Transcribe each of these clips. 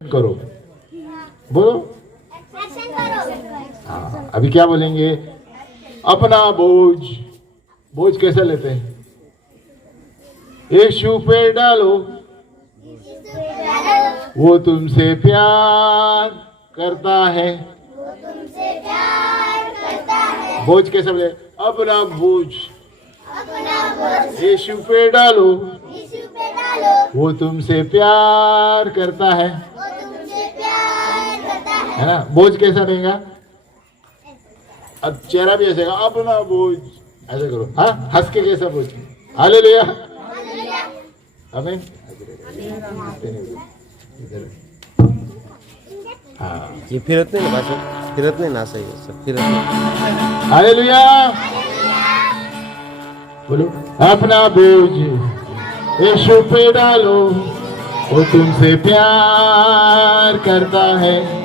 करो, बोलो। हाँ, अभी क्या बोलेंगे? अपना बोझ। बोझ कैसे लेते हैं? यीशु पे डालो, वो तुमसे प्यार करता है। बोझ कैसे बोले? अपना बोझ यीशु पे डालो, वो तुमसे प्यार करता है ना? बोझ कैसा रहेगा? अब चेहरा भी ऐसे, अपना बोझ ऐसे करो। हाँ, हंस के कैसा बोझ? हालेलुया, आमीन। हाँ, ये फिरत नहीं ना बाजू, फिरत नहीं ना, सही है सब फिरत नहीं। हालेलुया, बोलो। अपना बोझ यीशु पे डालो, वो तुमसे प्यार करता है।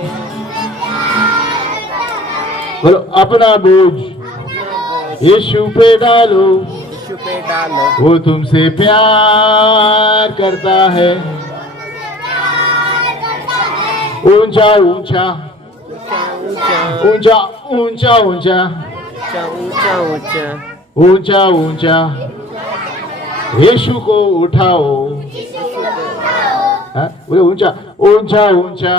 बोलो, अपना बोझ यीशु पे डालो, यीशु पे डालो, वो तुमसे प्यार करता है। ऊंचा ऊंचा ऊंचा ऊंचा ऊंचा ऊंचा ऊंचा ऊंचा ऊंचा यीशु को उठाओ। हाँ, बोले ऊंचा ऊंचा ऊंचा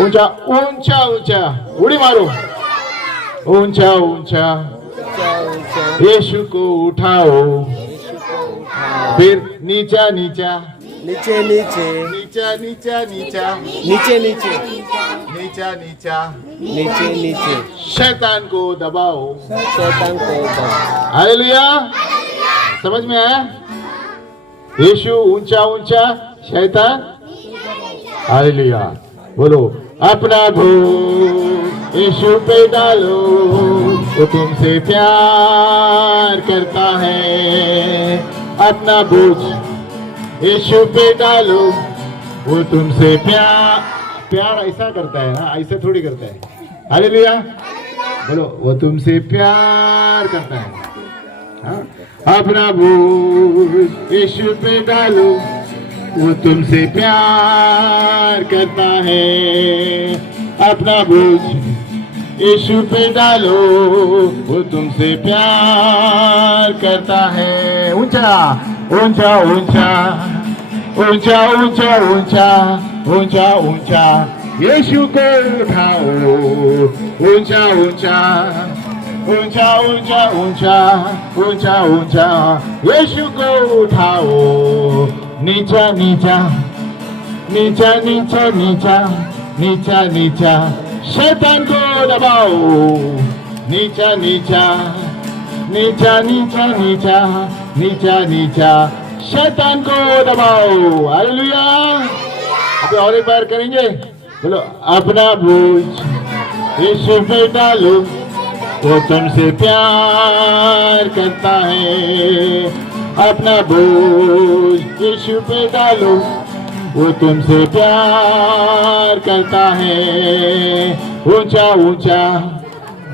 ऊंचा ऊंचा ऊंचा, उड़ी मारो। ऊंचा ऊंचा यीशु को उठाओ। फिर नीचा नीचा, नीचे नीचे, नीचा नीचा नीचा, नीचे नीचे, नीचा नीचा, नीचे नीचे, शैतान को दबाओ। शैतान को दबाओ। हालेलुया, समझ में आया? यीशु ऊंचा ऊंचा, शैतान। हालेलुया, बोलो। अपना बोझ यीशु पे डालो, वो तुमसे प्यार करता है। अपना बोझ यीशु पे डालो, वो तुमसे प्यार ऐसा करता है ना, ऐसे थोड़ी करता है। हालेलुया, बोलो। वो तुमसे प्यार करता है। हाँ? अपना बोझ यीशु पे डालो, वो तुमसे प्यार करता है। अपना बोझ यीशु पे डालो, वो तुमसे प्यार करता है। ऊंचा ऊंचा ऊंचा ऊंचा ऊंचा ऊंचा ऊंचा ऊंचा यीशु को उठाओ। ऊंचा ऊंचा ऊंचा ऊंचा ऊंचा ऊंचा ऊंचा यीशु को उठाओ। नीचा नीचा नीचा नीचा नीचा नीचा नीचा, शैतान को दबाओ। नीचा नीचा नीचा नीचा नीचा नीचा नीचा, शैतान को दबाओ। हालेलुया, अभी और एक बार करेंगे। बोलो। अपना बोझ यीशु पे डालो, वो तुमसे प्यार करता है। अपना बोझ यीशु पे डालो, वो तुमसे प्यार करता है। ऊंचा ऊंचा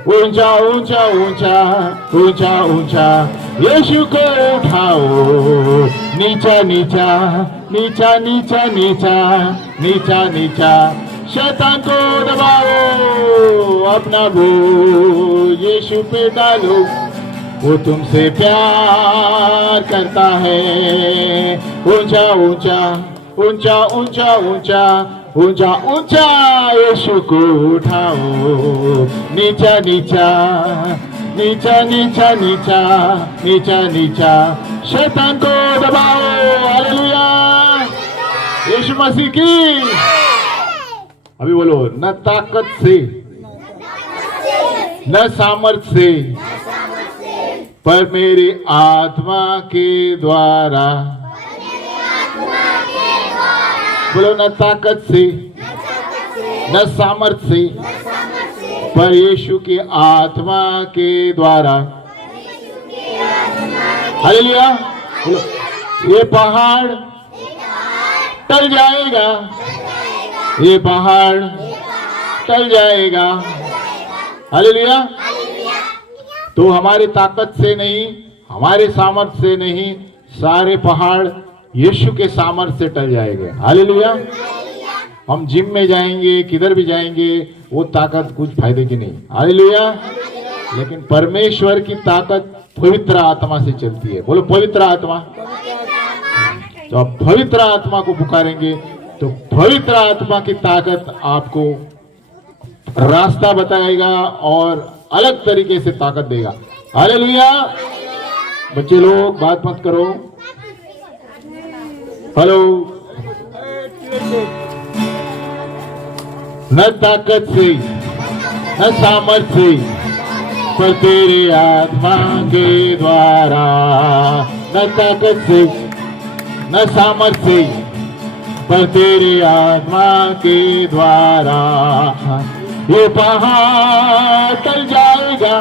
ऊंचा ऊंचा ऊंचा ऊंचा ऊंचा यीशु को उठाओ। नीचा नीचा नीचा नीचा नीचा नीचा नीचा, शैतान को दबाओ। अपना बोझ यीशु पे डालो, वो तुमसे प्यार करता है। ऊंचा ऊंचा ऊंचा ऊंचा ऊंचा ऊंचा ऊंचा यीशु को उठाओ, नीचा नीचा नीचा नीचा नीचा नीचा नीचा शैतान को दबाओ। हालेलुया, यीशु मसीह की। अभी बोलो, न ताकत से न सामर्थ्य से, पर मेरी आत्मा के द्वारा। बोलो, न ताकत से न सामर्थ्य से, पर यीशु की आत्मा के द्वारा। हालेलुया। बोलो, ये पहाड़ टल जाएगा, ये पहाड़ टल जाएगा। हालेलुया। तो हमारी ताकत से नहीं, हमारे सामर्थ्य से नहीं, सारे पहाड़ यीशु के सामर्थ्य से टल जाएंगे। हालेलुया। हम जिम में जाएंगे, किधर भी जाएंगे, वो ताकत कुछ फायदे की नहीं। हालेलुया। लेकिन परमेश्वर की ताकत पवित्र आत्मा से चलती है। बोलो, पवित्र आत्मा। तो आप पवित्र आत्मा को पुकारेंगे तो पवित्र आत्मा की ताकत आपको रास्ता बताएगा और अलग तरीके से ताकत देगा। हालेलुया। बच्चे लोग बात मत करो। हेलो। न ताकत से न सामर्थ्य से, पर तेरे आत्मा के द्वारा। न ताकत से न सामर्थ्य से, पर तेरी आत्मा के द्वारा। ये पहाड़ टल जाएगा,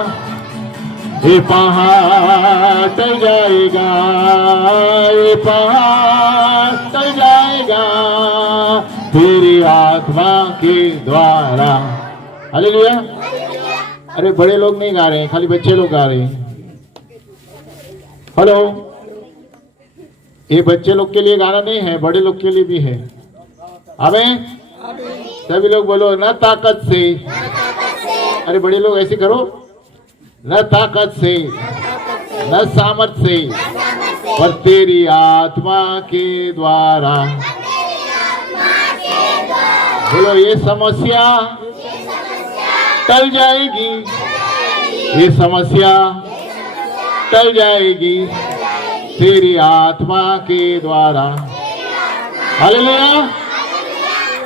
ये पहाड़ टल जाएगा, ये पहाड़ टल जाएगा, तेरी आत्मा के द्वारा। हालेलुया। अरे बड़े लोग नहीं गा रहे हैं, खाली बच्चे लोग गा रहे हैं। हेलो। ये बच्चे लोग के लिए गाना नहीं है, बड़े लोग के लिए भी है। आमीन। सभी लोग बोलो, न ताकत से। अरे बड़े लोग ऐसे करो, न ताकत से न सामर्थ्य से, पर तेरी आत्मा के द्वारा। बोलो, ये समस्या टल जाएगी, ये समस्या टल जाएगी तेरी आत्मा के द्वारा। हालेलुया।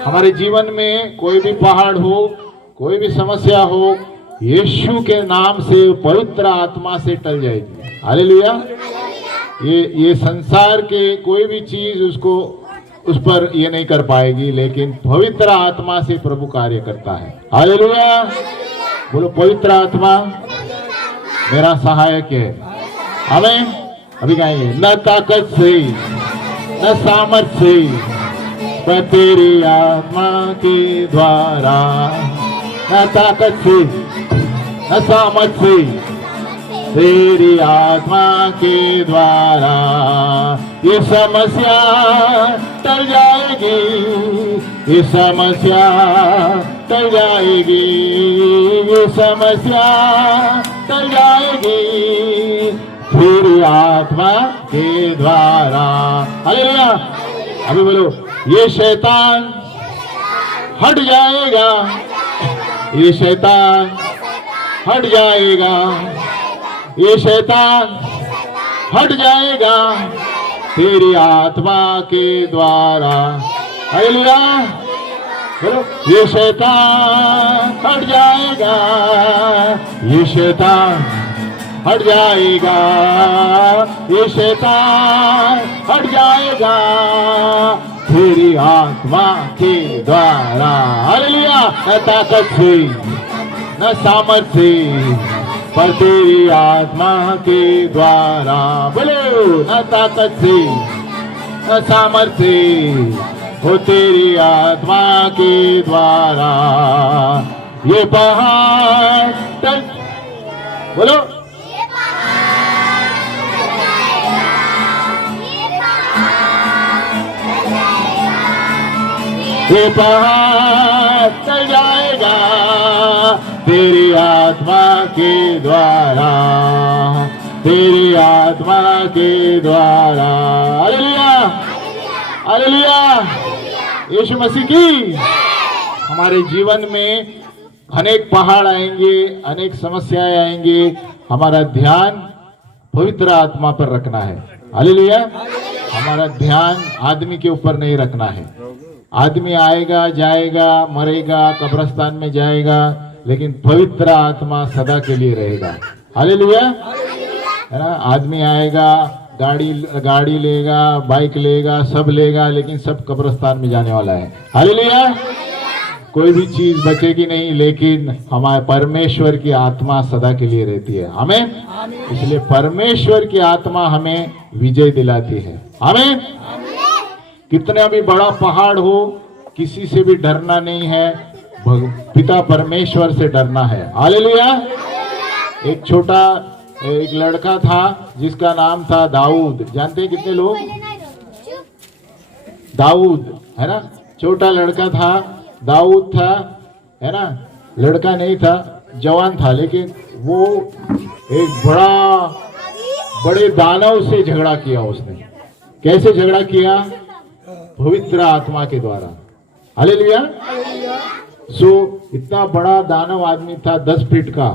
हमारे जीवन में कोई भी पहाड़ हो, कोई भी समस्या हो, यीशु के नाम से, पवित्र आत्मा से टल जाएगी। हालेलुया। ये संसार के कोई भी चीज उसको उस पर ये नहीं कर पाएगी, लेकिन पवित्र आत्मा से प्रभु कार्य करता है। हालेलुया। बोलो, पवित्र आत्मा मेरा सहायक है। आमीन। अभी गाएंगे, न ताकत से न सामर्थ्य से, पर तेरी आत्मा के द्वारा। न ताकत से न सामर्थ्य से, तेरी आत्मा के द्वारा। ये समस्या टल जाएगी, ये समस्या टल जाएगी, ये समस्या टल जाएगी तेरी आत्मा के द्वारा। हालेलुया। अभी बोलो, ये शैतान हट जाएगा, ये शैतान हट जाएगा, ये शैतान हट जाएगा तेरी आत्मा के द्वारा। हालेलुया। बोलो, ये शैतान हट जाएगा, ये शैतान हट जाएगा, ये शैतान हट जाएगा तेरी आत्मा के द्वारा। हालेलुया। न ताकत से न सामर्थ्य से, पर तेरी आत्मा के द्वारा। बोलो, न ताकत से न सामर्थ्य से, हो तेरी आत्मा के द्वारा। ये पहाड़ टल। बोलो, ये पहाड़ टल जाएगा तेरी आत्मा के द्वारा, तेरी आत्मा के द्वारा। हालेलुया। हालेलुया। यीशु मसीह की। हमारे जीवन में अनेक पहाड़ आएंगे, अनेक समस्याएं आएंगे, हमारा ध्यान पवित्र आत्मा पर रखना है। हालेलुया। हमारा ध्यान आदमी के ऊपर नहीं रखना है। आदमी आएगा जाएगा, मरेगा, कब्रिस्तान में जाएगा, लेकिन पवित्र आत्मा सदा के लिए रहेगा। हालेलुया, है ना। आदमी आएगा, गाड़ी लेगा, बाइक लेगा, सब लेगा, लेकिन सब कब्रिस्तान में जाने वाला है। हालेलुया। कोई भी चीज बचेगी नहीं, लेकिन हमारे परमेश्वर की आत्मा सदा के लिए रहती है। आमीन। इसलिए परमेश्वर की आत्मा हमें विजय दिलाती है। आमीन। कितना भी बड़ा पहाड़ हो, किसी से भी डरना नहीं है, पिता परमेश्वर से डरना है। हालेलुया। एक लड़का था जिसका नाम था दाऊद। जानते हैं कितने लोग? दाऊद, है ना। छोटा लड़का था, दाऊद था, है ना। लड़का नहीं था, जवान था, लेकिन वो एक बड़े दानव से झगड़ा किया उसने। कैसे झगड़ा किया? पवित्र आत्मा के द्वारा। हालेलुया। इतना बड़ा दानव आदमी था, 10 फीट का,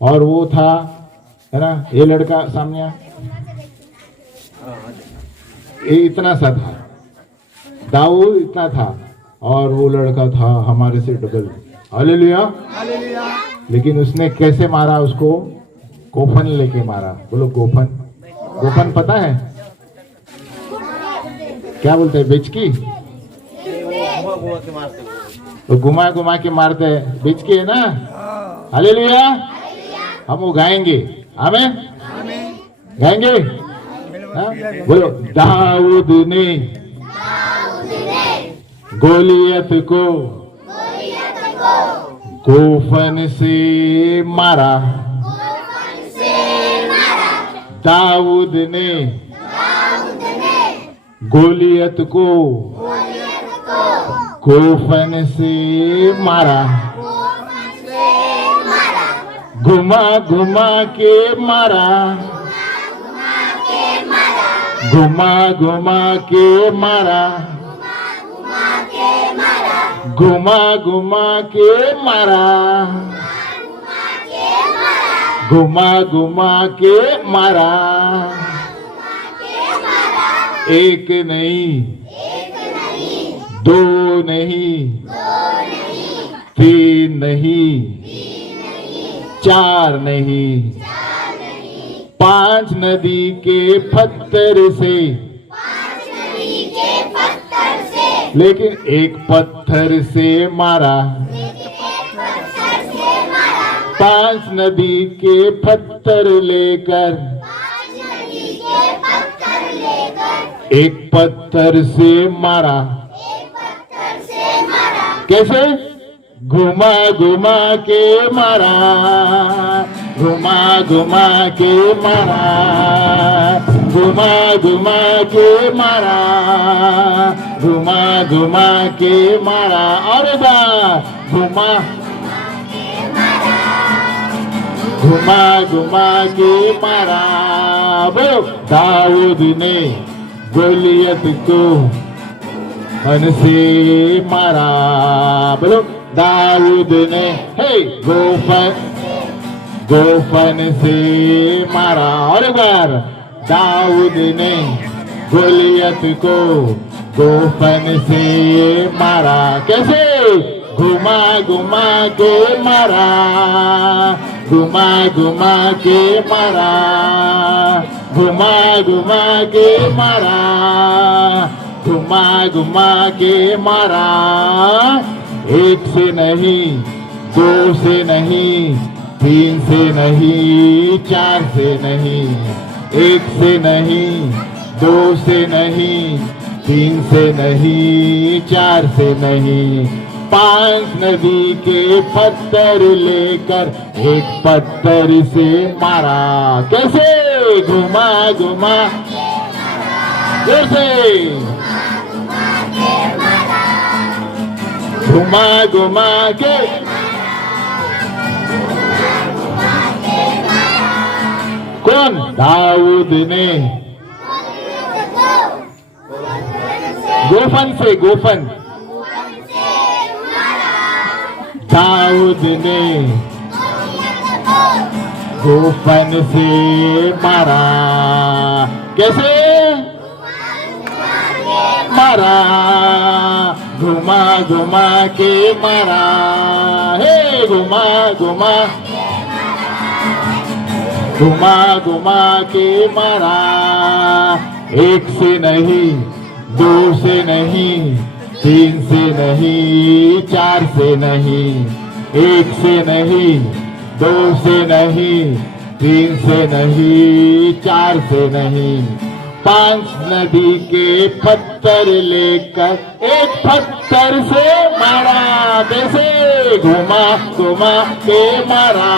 और वो था, है ना, ये लड़का सामने ये इतना सा था, दाऊद इतना था, और वो लड़का था हमारे से डबल। हालेलुया। लेकिन उसने कैसे मारा उसको? गोफन लेके मारा। बोलो गोफन। गोफन पता है क्या बोलते हैं? बेचकी। तो घुमा घुमा के मारते हैं, बेचकी है ना। हालेलुया। हम वो गाएंगे। आमीन। गाएंगे। बोलो, दाऊद ने गोलियत को गोफन से मारा। दाऊद ने गोलियत को गोफन से मारा। घुमा घुमा के मारा, घुमा घुमा के मारा, घुमा घुमा के मारा, घुमा घुमा के मारा। एक नहीं, दो नहीं, तीन नहीं, चार नहीं, 5 नदी के पत्थर से, लेकिन एक पत्थर से मारा। 5 नदी के पत्थर लेकर एक पत्थर से मारा। कैसे? घुमा घुमा के मारा, घुमा घुमा के मारा, घुमा घुमा के मारा, घुमा घुमा के मारा। और घुमा घुमा घुमा के मारा। बोलो, दाऊद ने गोलियत को मन से मारा। बोलो, दाऊद ने गोफन से मारा। और एक बार, दाऊद ने गोलियत को गोफन से मारा। कैसे? घुमा घुमा के मारा, घुमा घुमा के मारा, घुमा घुमा के मारा, घुमा घुमा के मारा। 1 से नहीं, 2 से नहीं, 3 से नहीं, 4 से नहीं, 1 से नहीं, 2 से नहीं, 3 से नहीं, 4 से नहीं, 5 नदी के पत्थर लेकर एक पत्थर से मारा। कैसे? घुमा घुमा, जोर से, घुमा घुमा के। कौन? दाऊद ने गोफन से, गोफन दाऊद ने गोफन से मारा। कैसे मारा? घुमा घुमा के मारा। हे घुमा घुमा घुमा घुमा के मारा। एक से नहीं, दो से नहीं, तीन से नहीं, चार से नहीं, एक से नहीं, दो से नहीं, तीन से नहीं, चार से नहीं, 5 नदी के पत्थर लेकर एक पत्थर से मारा। कैसे? घुमा घुमा के मारा।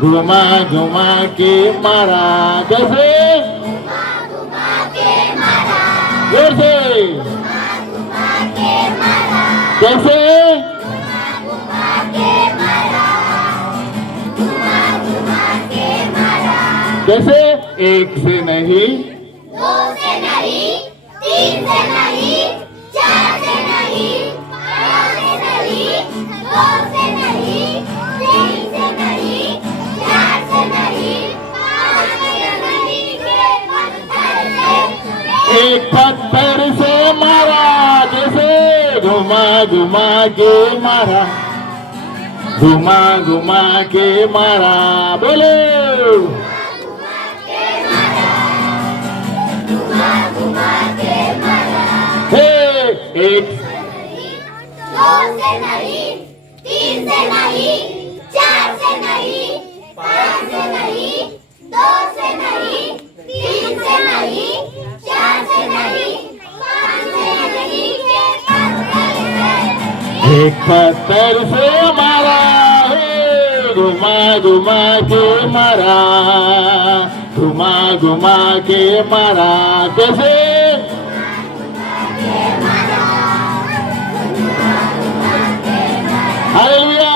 घुमा घुमा के मारा। कैसे? जोर से। कैसे? कैसे? एक से नहीं, दो से नहीं, तीन से नहीं, चार से नहीं, पाँच से नहीं, दो से नहीं, तीन से नहीं, चार से नहीं, पाँच से नहीं, एक पत्थर से मारा। कैसे? घुमा घुमा के मारा। घुमा घुमा के मारा। बोलो। एक दो से नहीं, तीन से नहीं, चार से नहीं, पाँच से नहीं, दो से नहीं, तीन से नहीं, चार से नहीं, पाँच से नहीं, एक पत्थर से मारा। घुमा घुमा के मारा। घुमा घुमा के मारा। कैसे? हालेलुया।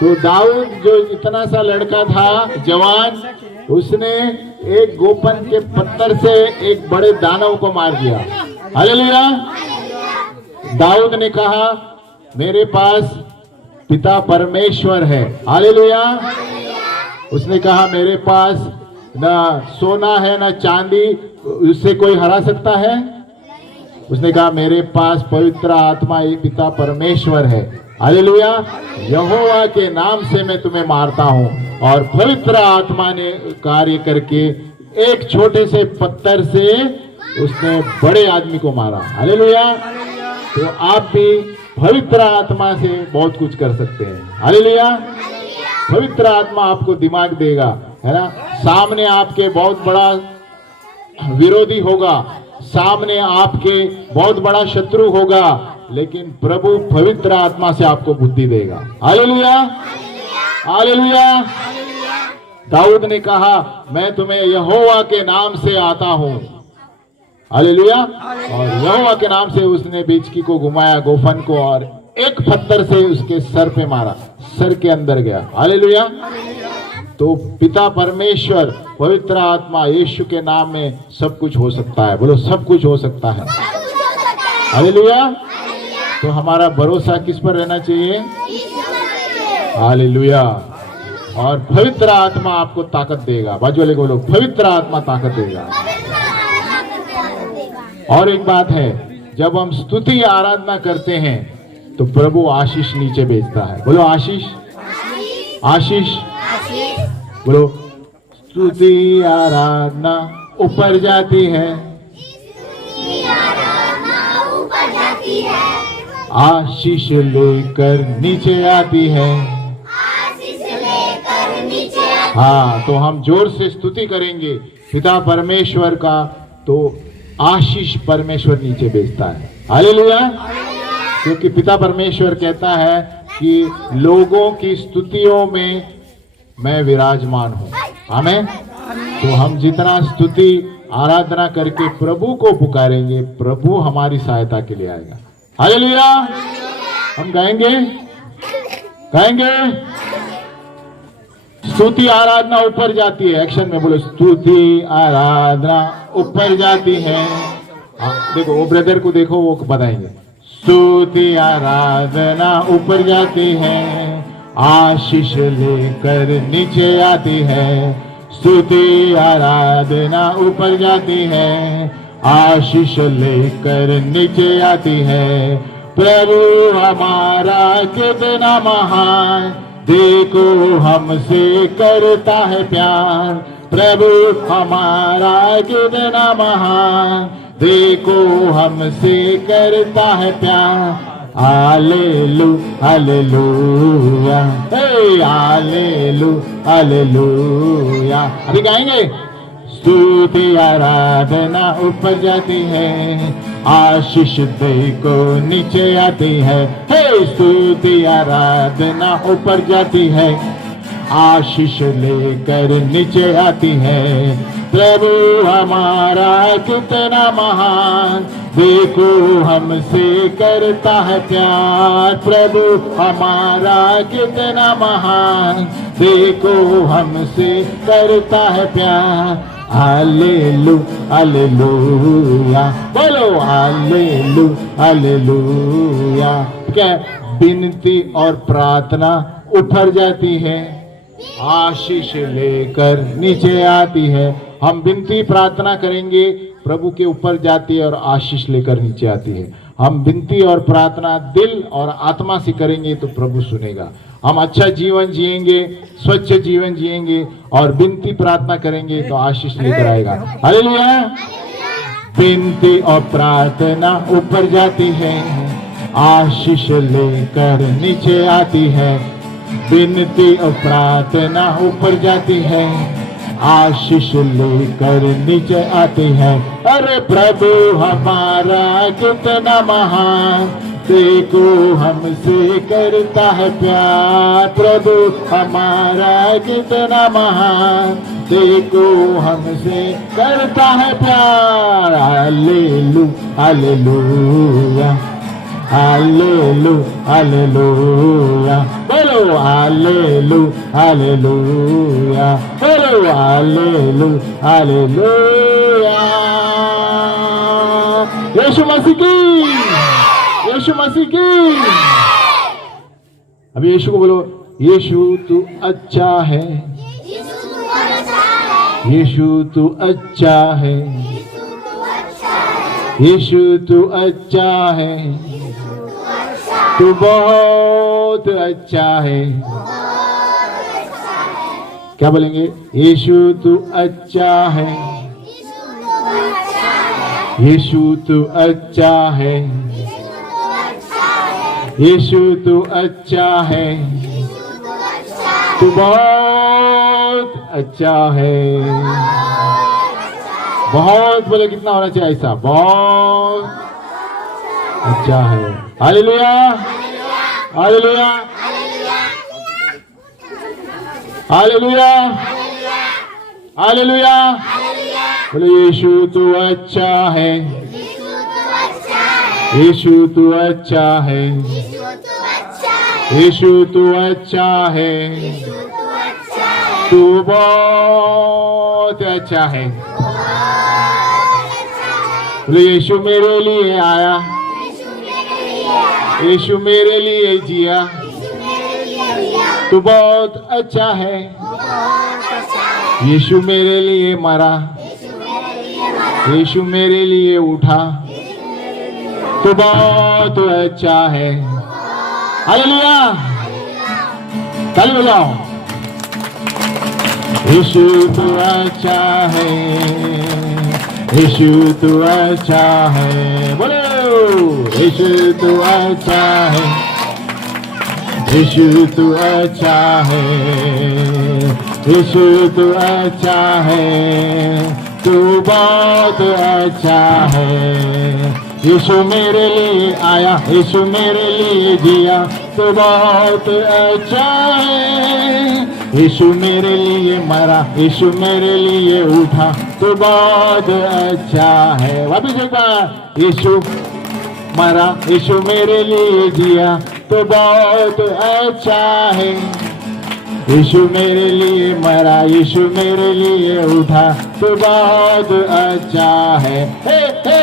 तो दाऊद जो इतना सा लड़का था जवान, उसने एक गोपन के पत्थर से एक बड़े दानव को मार दिया। हालेलुया। दाऊद ने कहा मेरे पास पिता परमेश्वर है। हालेलुया। उसने कहा मेरे पास ना सोना है ना चांदी, उससे कोई हरा सकता है? उसने कहा मेरे पास पवित्र आत्मा एक पिता परमेश्वर है। हालेलुया। यहोवा के नाम से मैं तुम्हें मारता हूं। और पवित्र आत्मा ने कार्य करके एक छोटे से पत्थर से उसने बड़े आदमी को मारा। हालेलुया। तो आप भी पवित्र आत्मा से बहुत कुछ कर सकते हैं। हालेलुया। पवित्र आत्मा आपको दिमाग देगा, है ना। सामने आपके बहुत बड़ा विरोधी होगा, सामने आपके बहुत बड़ा शत्रु होगा, लेकिन प्रभु पवित्र आत्मा से आपको बुद्धि देगा। हालेलुया। हालेलुया। दाऊद ने कहा मैं तुम्हें यहोवा के नाम से आता हूं। हालेलुया। और यहोवा के नाम से उसने बेचकी को घुमाया, गोफन को, और एक पत्थर से उसके सर पे मारा, सर के अंदर गया। हालेलुया। तो पिता परमेश्वर, पवित्र आत्मा, यीशु के नाम में सब कुछ हो सकता है। बोलो सब कुछ हो सकता है। हालेलुया। तो हमारा भरोसा किस पर रहना चाहिए? हालेलुया। और पवित्र आत्मा आपको ताकत देगा। बाजू वाले को बोलो पवित्र आत्मा ताकत देगा। और एक बात है, जब हम स्तुति आराधना करते हैं तो प्रभु आशीष नीचे भेजता है। बोलो आशीष। आशीष। बोलो स्तुति आराधना ऊपर जाती है, ऊपर जाती है, आशीष लेकर नीचे आती है। आशीष लेकर नीचे आती हाँ, तो हम जोर से स्तुति करेंगे पिता परमेश्वर का, तो आशीष परमेश्वर नीचे भेजता है। हालेलुया। क्योंकि पिता परमेश्वर कहता है कि लोगों की स्तुतियों में मैं विराजमान हूं। आमीन। तो हम जितना स्तुति आराधना करके प्रभु को पुकारेंगे, प्रभु हमारी सहायता के लिए आएगा। हालेलुया। हम गाएंगे, गाएंगे। स्तुति आराधना ऊपर जाती है। एक्शन में बोलो स्तुति आराधना ऊपर जाती है। देखो वो ब्रदर को देखो, वो बताएंगे स्तुति आराधना ऊपर जाती है, आशीष लेकर नीचे आती है। स्तुति आराधना ऊपर जाती है, आशीष लेकर नीचे आती है। प्रभु हमारा कितना महान, देखो हमसे करता है प्यार। प्रभु हमारा कितना महान, देखो हमसे करता है प्यार। हालेलू हालेलूया, हे हालेलू हालेलूया। अभी गाएंगे। स्तुति आराधना ऊपर जाती है, आशीष देखो नीचे आती है। हे स्तुति आराधना ऊपर जाती है, आशीष लेकर नीचे आती है। प्रभु हमारा कितना महान, देखो हमसे करता है प्यार। प्रभु हमारा कितना महान, देखो हमसे करता है प्यार। हालेलू हालेलूया, बोलो हालेलू हालेलूया। क्या विनती और प्रार्थना ऊपर जाती है, आशीष लेकर नीचे आती है। हम विनती प्रार्थना करेंगे, प्रभु के ऊपर जाती है और आशीष लेकर नीचे आती है। हम विनती और प्रार्थना दिल और आत्मा से करेंगे तो प्रभु सुनेगा। हम अच्छा जीवन जिएंगे, स्वच्छ जीवन जिएंगे और विनती प्रार्थना करेंगे तो आशीष लेकर आएगा। हालेलुया। विनती और प्रार्थना ऊपर जाती है, आशीष लेकर नीचे आती है। विनती और प्रार्थना ऊपर जाती है, आशीष लेकर नीचे आती है। अरे प्रभु हमारा कितना महान, देखो हमसे करता है प्यार। प्रभु हमारा कितना महान, देखो हमसे करता है प्यार। हालेलू हालेलूया, हालेलू हालेलूया, बोलो हालेलू हालेलूया, बोलो हालेलू हालेलूया। यीशु मसीह की, यीशु मसीह की। अभी यीशु को बोलो, यीशु तू अच्छा है, यीशु तू अच्छा है, यीशु तू अच्छा है, तू बहुत अच्छा है। क्या बोलेंगे? यीशु तू अच्छा है, यीशु तू अच्छा है, यीशु तू अच्छा है, तू बहुत अच्छा है। बहुत बोले, कितना होना चाहिए ऐसा? बहुत अच्छा है। Hallelujah hallelujah hallelujah hallelujah. बोले यीशु तू अच्छा है, यीशु तू अच्छा है, यीशु तू अच्छा है, तू बहुत अच्छा है। बोले यीशु मेरे लिए आया, यीशु मेरे लिए जिया, तू बहुत अच्छा है। यीशु मेरे लिए मरा, यीशु मेरे लिए उठा, तू बहुत अच्छा है। हालेलुया, ताली बजाओ। यीशु तू अच्छा है, यीशु तू अच्छा है, बोलो यीशु तू अच्छा है, यीशु तू अच्छा है, यीशु तू अच्छा है, तू बहुत अच्छा है। यीशु मेरे लिए आया, यीशु मेरे लिए जिया, तो बहुत अच्छा है। यीशु मेरे लिए मरा, यीशु मेरे लिए उठा, तो बहुत अच्छा है। वापिस एक बार, यीशु मरा, यीशु मेरे लिए जिया, तो बहुत अच्छा है। यीशु मेरे लिए मरा, यीशु मेरे लिए उठा, तो बहुत अच्छा है। हे हे,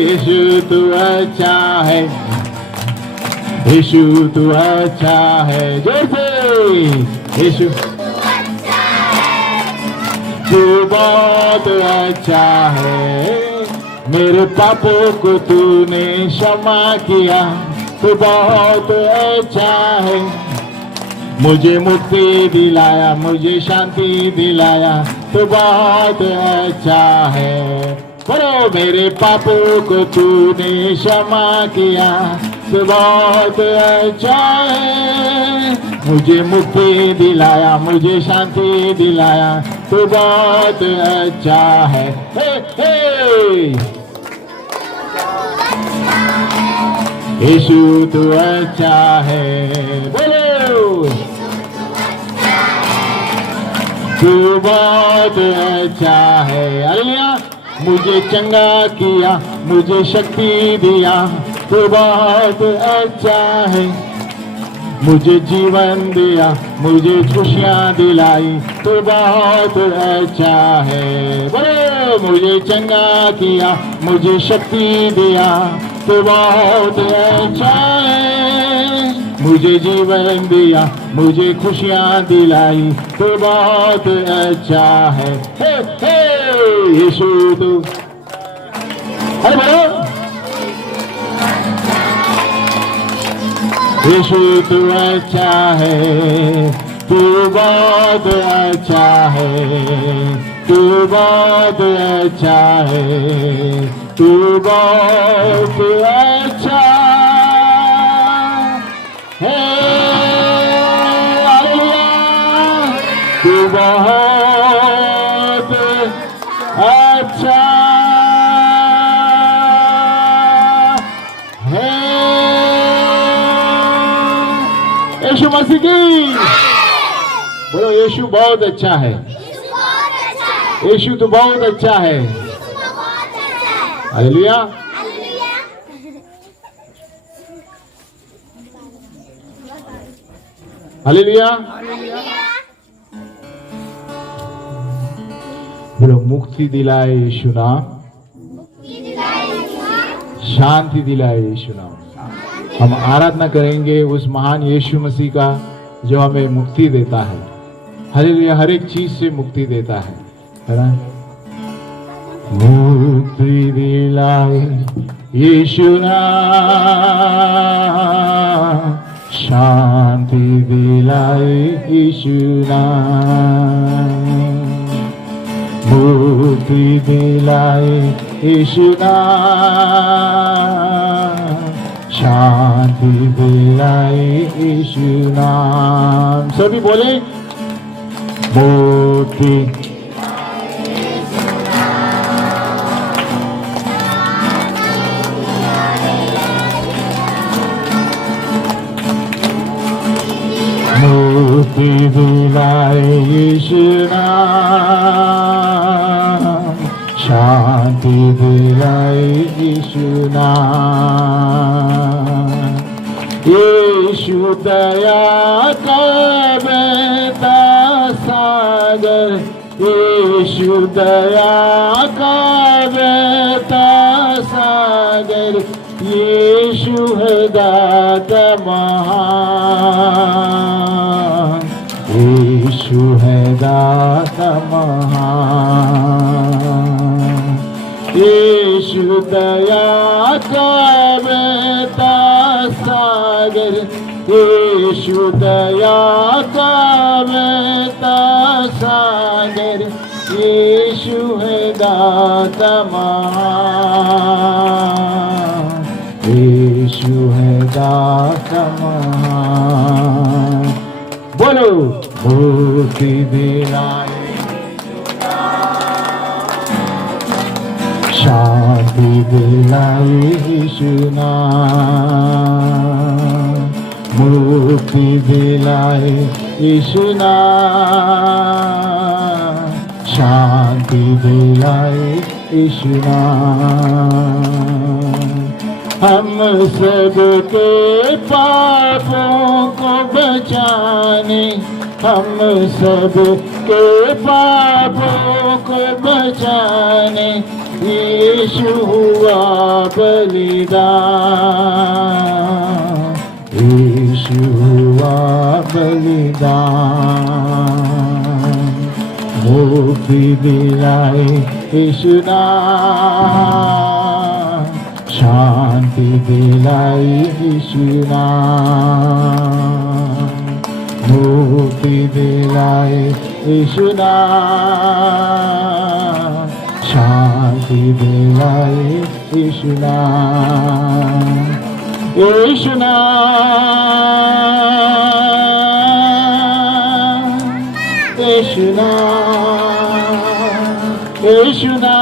यीशु तू अच्छा है, यीशु तू अच्छा है, जोर से यीशु तू बहुत अच्छा है, मेरे पापों को तूने क्षमा किया, तू बहुत अच्छा है, मुझे मुक्ति दिलाया, मुझे शांति दिलाया, तू बहुत अच्छा है। बोलो मेरे पापों को तूने क्षमा किया, तू बहुत अच्छा है, मुझे मुक्ति दिलाया, मुझे शांति दिलाया, तू बहुत अच्छा है। हे हे यीशु तू अच्छा है, बोलो तू बहुत अच्छा है। हालेलुया। मुझे चंगा किया, मुझे शक्ति दिया, तू बहुत अच्छा है, मुझे जीवन दिया, मुझे खुशियाँ दिलाई, तू बहुत अच्छा है। बोलो मुझे चंगा किया, मुझे शक्ति दिया, तू बहुत अच्छा है, मुझे जीवन दिया, मुझे खुशियाँ दिलाई, तू बहुत अच्छा है। हे हे यीशु तू, अरे बोलो यीशु तू अच्छा है, तू बहुत अच्छा है, तू बहुत अच्छा है, तू बहुत अच्छा है। हालेलुया। तू बहुत अच्छा है। यीशु मसीह की बोलो, यीशु बहुत अच्छा है, यीशु तो बहुत अच्छा है। हालेलुया। हालेलुया। बोलो मुक्ति दिलाए यीशु नाम, शांति दिलाए यीशु नाम। हम आराधना करेंगे उस महान यीशु मसीह का जो हमें मुक्ति देता है। हालेलुया। हर एक चीज से मुक्ति देता है ना। मुक्ति दिलाए यीशु नाम, शांति दिलाए यीशु नाम, मुक्ति दिलाए यीशु नाम, शांति दिलाए यीशु नाम। सभी बोले मुक्ति मुक्ति दिलाए यीशु नाम, शांति दिलाए यीशु नाम। यीशु दया का बहता सागर, यीशु दया का बहता सागर, यीशु है दाता महान, यीशु है दाता महान। यीशु दया का बहता सागर, यीशु दया का बहता सागर, यीशु है दाता महान, यीशु है दाता महान। बोलो मुक्ति दिलाए, शांति दिलाए यीशु नाम, मुक्ति दिलाए यीशु नाम, शांति दिलाए यीशु नाम। हम सबके पापों को बचाने, हम सबके पापों को बचाने यीशु हुआ बलिदान, यीशु हुआ बलिदान, मुक्ति दिलाए यीशु नाम, शांति दिलाई यीशु नाम, मुक्ति दिलाए यीशु नाम, शांति दिलाए यीशु नाम, यीशु नाम, यीशु नाम, यीशु नाम,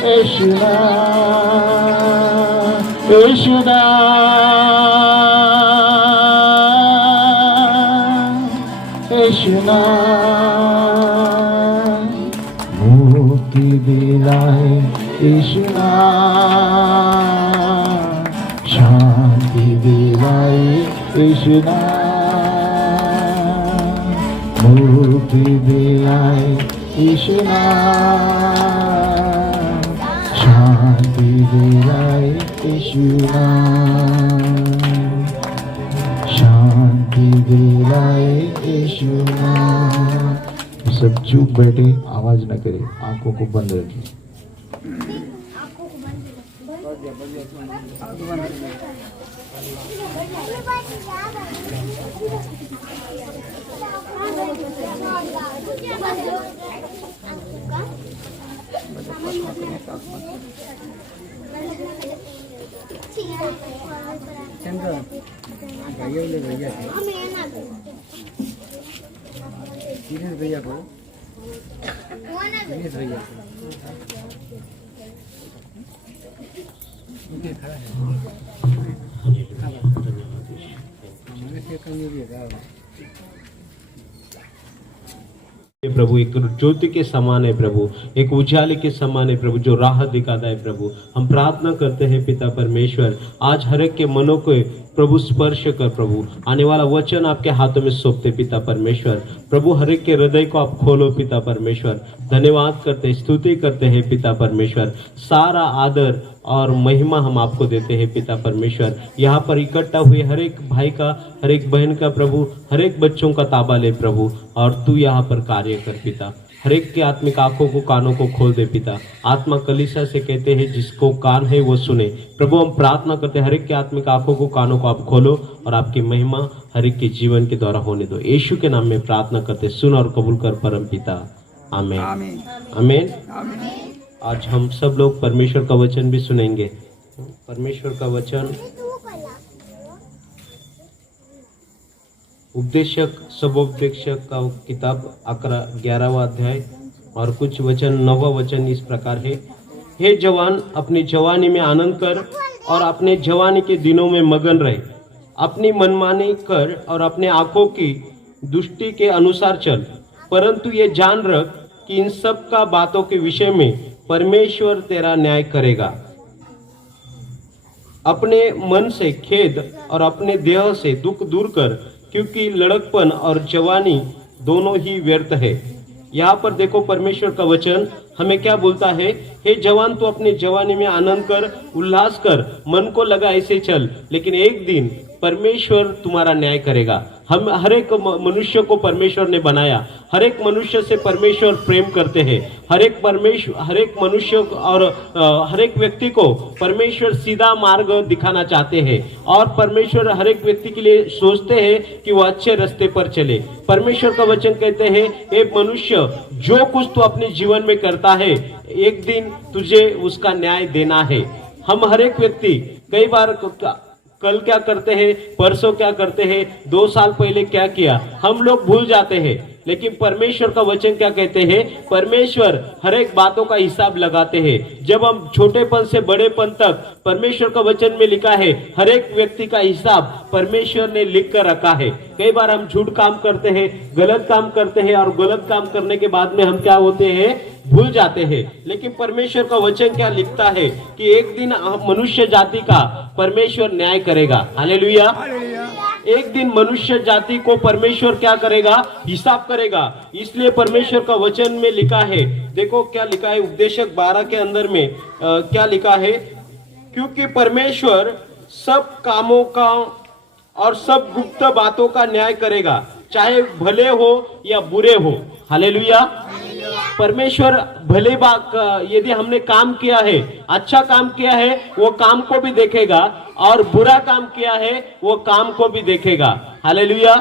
यीशु नाम, यीशु नाम, यीशु नाम, मुक्ति दिलाए यीशु नाम, शांति दिलाए यीशु नाम, मुक्ति दिलाए यीशु नाम, शांति दिलाए यीशु नाम, शांति दिलाए यीशु नाम। सब चुप बैठे, आवाज न करे, आंखों को बंद रखें। भैया को भैया खड़ा है प्रभु एक ज्योति के समान है प्रभु, एक उजाले के समान है प्रभु, जो राह दिखाता है प्रभु। हम प्रार्थना करते हैं पिता परमेश्वर, आज हर एक के मनों को प्रभु स्पर्श कर प्रभु, आने वाला वचन आपके हाथों में सौंपते पिता परमेश्वर। प्रभु हर एक के हृदय को आप खोलो पिता परमेश्वर। धन्यवाद करते, स्तुति करते हैं पिता परमेश्वर। सारा आदर और महिमा हम आपको देते हैं पिता परमेश्वर। यहाँ पर इकट्ठा हुए हर एक भाई का, हर एक बहन का प्रभु, हर एक बच्चों का ताबा ले प्रभु, और तू यहाँ पर कार्य कर पिता। हर एक के आत्मिक आंखों को, कानों को खोल दे पिता। आत्मा कलीसिया से कहते हैं जिसको कान है वो सुने। प्रभु हम प्रार्थना करते हैं हर एक के आत्मिक आंखों को, कानों को आप खोलो और आपकी महिमा हर एक के जीवन के द्वारा होने दो। यीशु के नाम में प्रार्थना करते, सुन और कबूल कर परम पिता, आमीन आमीन। आज हम सब लोग परमेश्वर का वचन भी सुनेंगे। परमेश्वर का वचन उपदेशक सबोपदेशक का किताब 11वां अध्याय और कुछ वचन 9वां वचन इस प्रकार है। हे जवान, अपनी जवानी में आनंद कर और अपने जवानी के दिनों में मगन रहे। अपनी मनमानी कर और अपने आंखों की दुष्टि के अनुसार चल, परंतु ये जान रख कि इन सब का बातों के विषय में परमेश्वर तेरा न्याय करेगा। अपने मन से खेद और अपने देह से दुख दूर कर, क्योंकि लड़कपन और जवानी दोनों ही व्यर्थ है। यहाँ पर देखो परमेश्वर का वचन हमें क्या बोलता है। हे जवान, तो अपनी जवानी में आनंद कर, उल्लास कर, मन को लगा ऐसे चल, लेकिन एक दिन परमेश्वर तुम्हारा न्याय करेगा। हम हर एक मनुष्य को परमेश्वर ने बनाया, हर एक मनुष्य से परमेश्वर प्रेम करते हैं। हर एक मनुष्य और हर एक व्यक्ति को परमेश्वर सीधा मार्ग दिखाना चाहते हैं, और परमेश्वर हर एक व्यक्ति के लिए सोचते हैं कि वो अच्छे रास्ते पर चले। परमेश्वर का वचन कहते हैं, हे मनुष्य, जो कुछ तू अपने जीवन में करता है एक दिन तुझे उसका न्याय देना है। हम हर एक व्यक्ति कई बार कल क्या करते हैं, परसों क्या करते हैं, 2 साल पहले क्या किया, हम लोग भूल जाते हैं। लेकिन परमेश्वर का वचन क्या कहते हैं, परमेश्वर हर एक बातों का हिसाब लगाते हैं। जब हम छोटेपन से बड़ेपन तक, परमेश्वर का वचन में लिखा है, हर एक व्यक्ति का हिसाब परमेश्वर ने लिख कर रखा है। कई बार हम झूठ काम करते हैं, गलत काम करते हैं, और गलत काम करने के बाद में हम क्या होते हैं, भूल जाते हैं। लेकिन परमेश्वर का वचन क्या लिखता है कि एक दिन मनुष्य जाति का परमेश्वर न्याय करेगा। हालेलुया। एक दिन मनुष्य जाति को परमेश्वर क्या करेगा, हिसाब करेगा। इसलिए परमेश्वर का वचन में लिखा है, देखो क्या लिखा है, उपदेशक 12 के अंदर में क्या लिखा है, क्योंकि परमेश्वर सब कामों का और सब गुप्त बातों का न्याय करेगा, चाहे भले हो या बुरे हो। हालेलुया। परमेश्वर भले बात, यदि हमने काम किया है, अच्छा काम किया है, वो काम को भी देखेगा, और बुरा काम किया है वो काम को भी देखेगा। हालेलुया।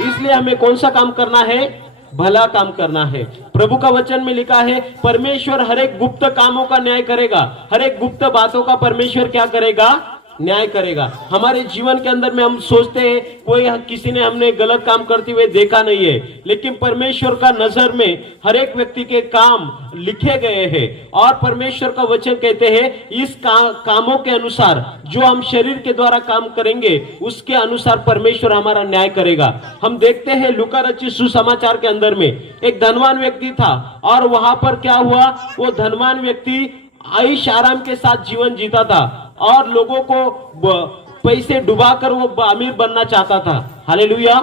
इसलिए हमें कौन सा काम करना है? भला काम करना है। प्रभु का वचन में लिखा है परमेश्वर हर एक गुप्त कामों का न्याय करेगा, हर एक गुप्त बातों का परमेश्वर क्या करेगा? न्याय करेगा। हमारे जीवन के अंदर में हम सोचते हैं कोई किसी ने हमने गलत काम करते हुए देखा नहीं है, लेकिन परमेश्वर का नजर में हर एक व्यक्ति के काम लिखे गए हैं, और परमेश्वर का वचन कहते हैं इस कामों के अनुसार जो हम शरीर के द्वारा काम करेंगे उसके अनुसार परमेश्वर हमारा न्याय करेगा। हम देखते हैं लूका रचित सुसमाचार के अंदर में एक धनवान व्यक्ति था, और वहां पर क्या हुआ? वो धनवान व्यक्ति आईश आराम के साथ जीवन जीता था, और लोगों को पैसे डुबाकर वो अमीर बनना चाहता था। हालेलुया।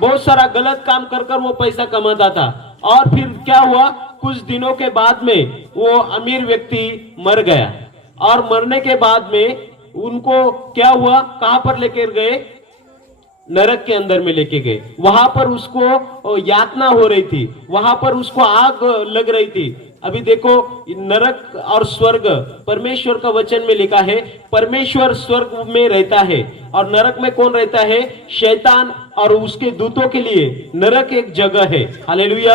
बहुत सारा गलत काम कर कर वो पैसा कमाता था, और फिर क्या हुआ? कुछ दिनों के बाद में वो अमीर व्यक्ति मर गया, और मरने के बाद में उनको क्या हुआ? कहां पर लेकर गए? नरक के अंदर में लेके गए। वहां पर उसको यातना हो रही थी, वहां पर उसको आग लग रही थी। अभी देखो नरक और स्वर्ग, परमेश्वर का वचन में लिखा है परमेश्वर स्वर्ग में रहता है, और नरक में कौन रहता है? शैतान और उसके दूतों के लिए नरक एक जगह है। हालेलुया।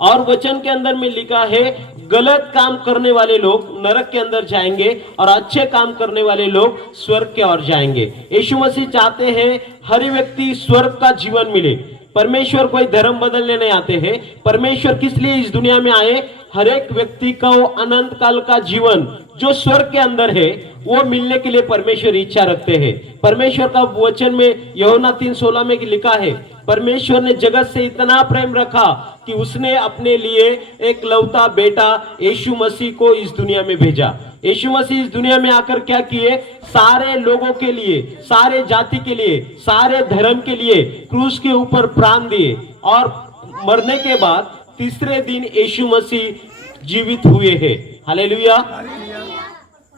और वचन के अंदर में लिखा है गलत काम करने वाले लोग नरक के अंदर जाएंगे, और अच्छे काम करने वाले लोग स्वर्ग के ओर जाएंगे। यीशु मसीह चाहते हैं हर व्यक्ति स्वर्ग का जीवन मिले। परमेश्वर कोई धर्म बदलने नहीं आते हैं। परमेश्वर किस लिए इस दुनिया में आए? हर एक व्यक्ति को अनंत काल का जीवन जो स्वर्ग के अंदर है वो मिलने के लिए परमेश्वर इच्छा रखते हैं। परमेश्वर का वचन में यूहन्ना 3:16 में लिखा है परमेश्वर ने जगत से इतना प्रेम रखा कि उसने अपने लिए एक लौता बेटा यीशु मसीह को इस दुनिया में भेजा। यीशु मसीह इस दुनिया में आकर क्या किए? सारे लोगों के लिए, सारे जाति के लिए, सारे धर्म के लिए क्रूस के ऊपर प्राण दिए, और मरने के बाद तीसरे दिन यीशु मसीह जीवित हुए हैं। हालेलुया।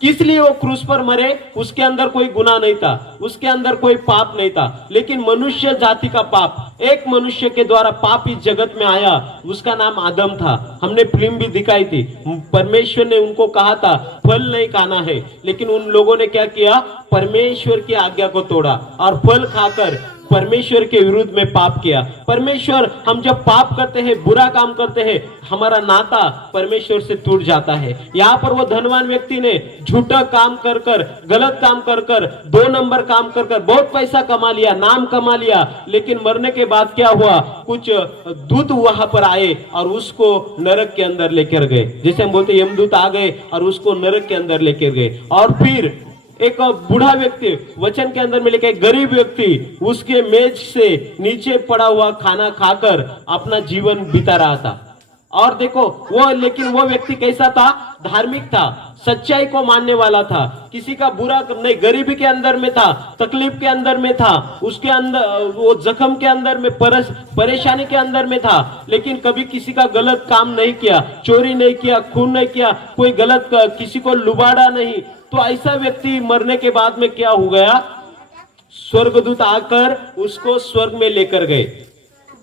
किस लिए वो क्रूस पर मरे? उसके अंदर कोई गुनाह नहीं था, उसके अंदर कोई पाप नहीं था, लेकिन मनुष्य जाति का पाप, एक मनुष्य के द्वारा पाप इस जगत में आया, उसका नाम आदम था। हमने फिल्म भी दिखाई थी। परमेश्वर ने उनको कहा था फल नहीं खाना है, लेकिन उन लोगों ने क्या किया? परमेश्वर की आज्ञा को तोड़ा और फल खाकर परमेश्वर के विरुद्ध में पाप किया। परमेश्वर, हम जब पाप करते हैं, बुरा काम करते हैं, हमारा नाता परमेश्वर से टूट जाता है। यहाँ पर वो धनवान व्यक्ति ने झूठा काम कर कर, गलत काम कर कर, 2 नंबर काम कर कर बहुत पैसा कमा लिया, नाम कमा लिया, लेकिन मरने के बाद क्या हुआ? कुछ दूत वहां पर आए और उसको नरक के अंदर लेकर गए। जैसे हम बोलते यमदूत आ गए और उसको नरक के अंदर लेकर गए। और फिर एक बूढ़ा व्यक्ति, वचन के अंदर में लिखा है गरीब व्यक्ति उसके मेज से नीचे पड़ा हुआ खाना खाकर अपना जीवन बिता रहा था। और देखो वो, लेकिन वो व्यक्ति कैसा था? धार्मिक था, सच्चाई को मानने वाला था, किसी का बुरा नहीं, गरीबी के अंदर में था, तकलीफ के अंदर में था, उसके अंदर वो जख्म के अंदर में, परेशानी के अंदर में था, लेकिन कभी किसी का गलत काम नहीं किया, चोरी नहीं किया, खून नहीं किया, कोई गलत किसी को लुबाड़ा नहीं। तो ऐसा व्यक्ति मरने के बाद में क्या हो गया? स्वर्गदूत आकर उसको स्वर्ग में लेकर गए।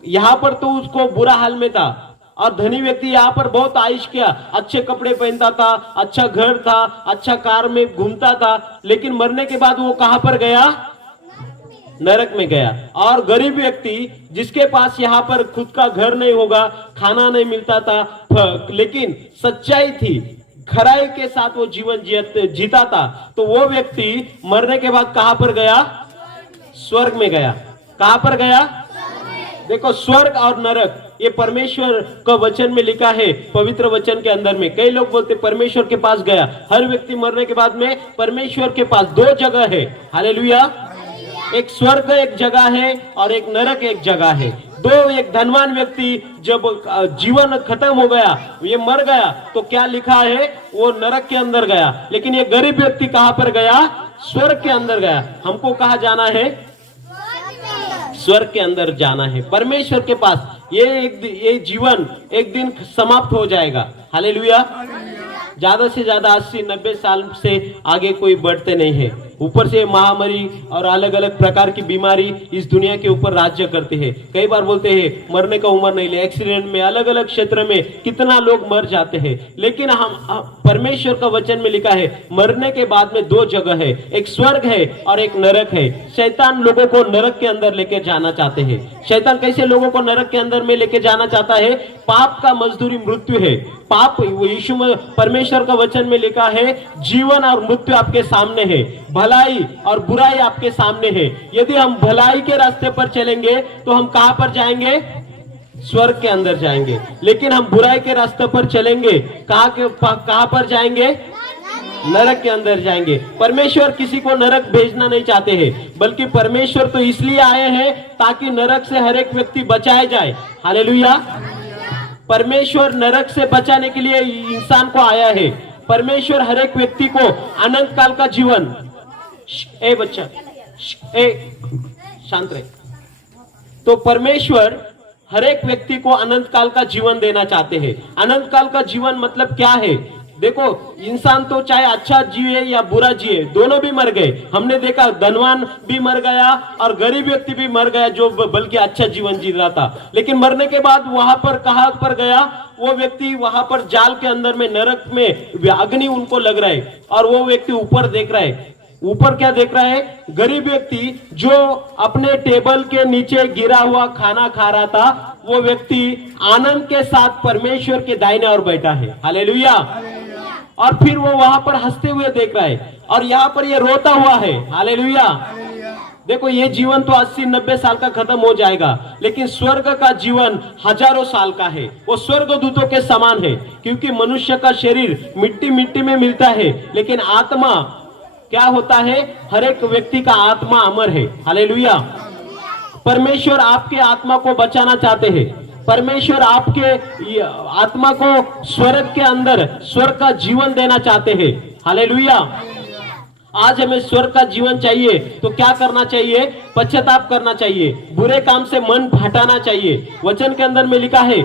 यहाँ पर तो उसको बुरा हाल में था, और धनी व्यक्ति यहाँ पर बहुत आयश किया, अच्छे कपड़े पहनता था, अच्छा घर था, अच्छा कार में घूमता था, लेकिन मरने के बाद वो कहां पर गया? नरक में गया। और गरीब व्यक्ति जिसके पास यहाँ पर खुद का घर नहीं होगा, खाना नहीं मिलता था, लेकिन सच्चाई थी, खराई के साथ वो जीवन जीता था, तो वो व्यक्ति मरने के बाद कहां पर गया? स्वर्ग में गया। कहां पर गया? देखो, स्वर्ग और नरक ये परमेश्वर का वचन में लिखा है, पवित्र वचन के अंदर में। कई लोग बोलते परमेश्वर के पास गया। हर व्यक्ति मरने के बाद में परमेश्वर के पास 2 जगह है। हालेलुया। एक स्वर्ग एक जगह है और एक नरक एक जगह है। एक धनवान व्यक्ति जब जीवन खत्म हो गया, ये मर गया, तो क्या लिखा है? वो नरक के अंदर गया। लेकिन ये गरीब व्यक्ति कहां पर गया? स्वर्ग के अंदर गया। हमको कहां जाना है? स्वर्ग के अंदर जाना है, परमेश्वर के पास। ये जीवन एक दिन समाप्त हो जाएगा। हालेलुया। ज्यादा से ज्यादा 80-90 साल से आगे कोई बढ़ते नहीं है। ऊपर से महामारी और अलग अलग प्रकार की बीमारी इस दुनिया के ऊपर राज्य करती है। कई बार बोलते हैं मरने का उम्र नहीं ले, एक्सीडेंट में अलग अलग क्षेत्र में कितना लोग मर जाते हैं। लेकिन हम परमेश्वर का वचन में लिखा है मरने के बाद में दो जगह है, एक स्वर्ग है और एक नरक है। शैतान लोगों को नरक के अंदर लेके जाना चाहते हैं। शैतान कैसे लोगों को नरक के अंदर में लेके जाना चाहता है? पाप का मजदूरी मृत्यु है। पाप यीशु परमेश्वर का वचन में लिखा है जीवन और मृत्यु आपके सामने है, भलाई और बुराई आपके सामने है। यदि हम भलाई के रास्ते पर चलेंगे तो हम कहां पर जाएंगे? स्वर्ग के अंदर जाएंगे। लेकिन हम बुराई के रास्ते पर चलेंगे कहां पर जाएंगे? नरक के अंदर जाएंगे। परमेश्वर किसी को नरक भेजना नहीं चाहते हैं, बल्कि परमेश्वर तो इसलिए आए हैं ताकि नरक से हर एक व्यक्ति बचाया जाए। हालेलुया। परमेश्वर नरक से बचाने के लिए इंसान को आया है। परमेश्वर हर एक व्यक्ति को अनंत काल का जीवन, ए बच्चा, ए शांत रहे। तो परमेश्वर हर एक व्यक्ति को अनंत काल का जीवन देना चाहते हैं। अनंत काल का जीवन मतलब क्या है? देखो, इंसान तो चाहे अच्छा जिए या बुरा जिए, दोनों भी मर गए। हमने देखा धनवान भी मर गया और गरीब व्यक्ति भी मर गया जो बल्कि अच्छा जीवन जी रहा था। लेकिन मरने के बाद वहां पर कहां पर गया? वो व्यक्ति वहां पर जाल के अंदर में, नरक में अग्नि उनको लग रहा है और वो व्यक्ति ऊपर देख रहा है। ऊपर क्या देख रहा है? गरीब व्यक्ति जो अपने टेबल के नीचे गिरा हुआ खाना खा रहा था, वो व्यक्ति आनंद के साथ परमेश्वर के दाहिने ओर बैठा है। हालेलुया। और फिर वो वहां पर हंसते हुए देख रहा है और यहाँ पर ये रोता हुआ है। हालेलुया। देखो, ये जीवन तो 80-90 साल का खत्म हो जाएगा, लेकिन स्वर्ग का जीवन हजारों साल का है। वो स्वर्गदूतों के समान है, क्योंकि मनुष्य का शरीर मिट्टी मिट्टी में मिलता है, लेकिन आत्मा क्या होता है? हर एक व्यक्ति का आत्मा अमर है। हालेलुया। परमेश्वर आपके आत्मा को बचाना चाहते हैं। परमेश्वर आपके आत्मा को स्वर्ग के अंदर स्वर्ग का जीवन देना चाहते हैं। हालेलुया। आज हमें स्वर्ग का जीवन चाहिए तो क्या करना चाहिए? पश्चाताप करना चाहिए, बुरे काम से मन हटाना चाहिए। वचन के अंदर में लिखा है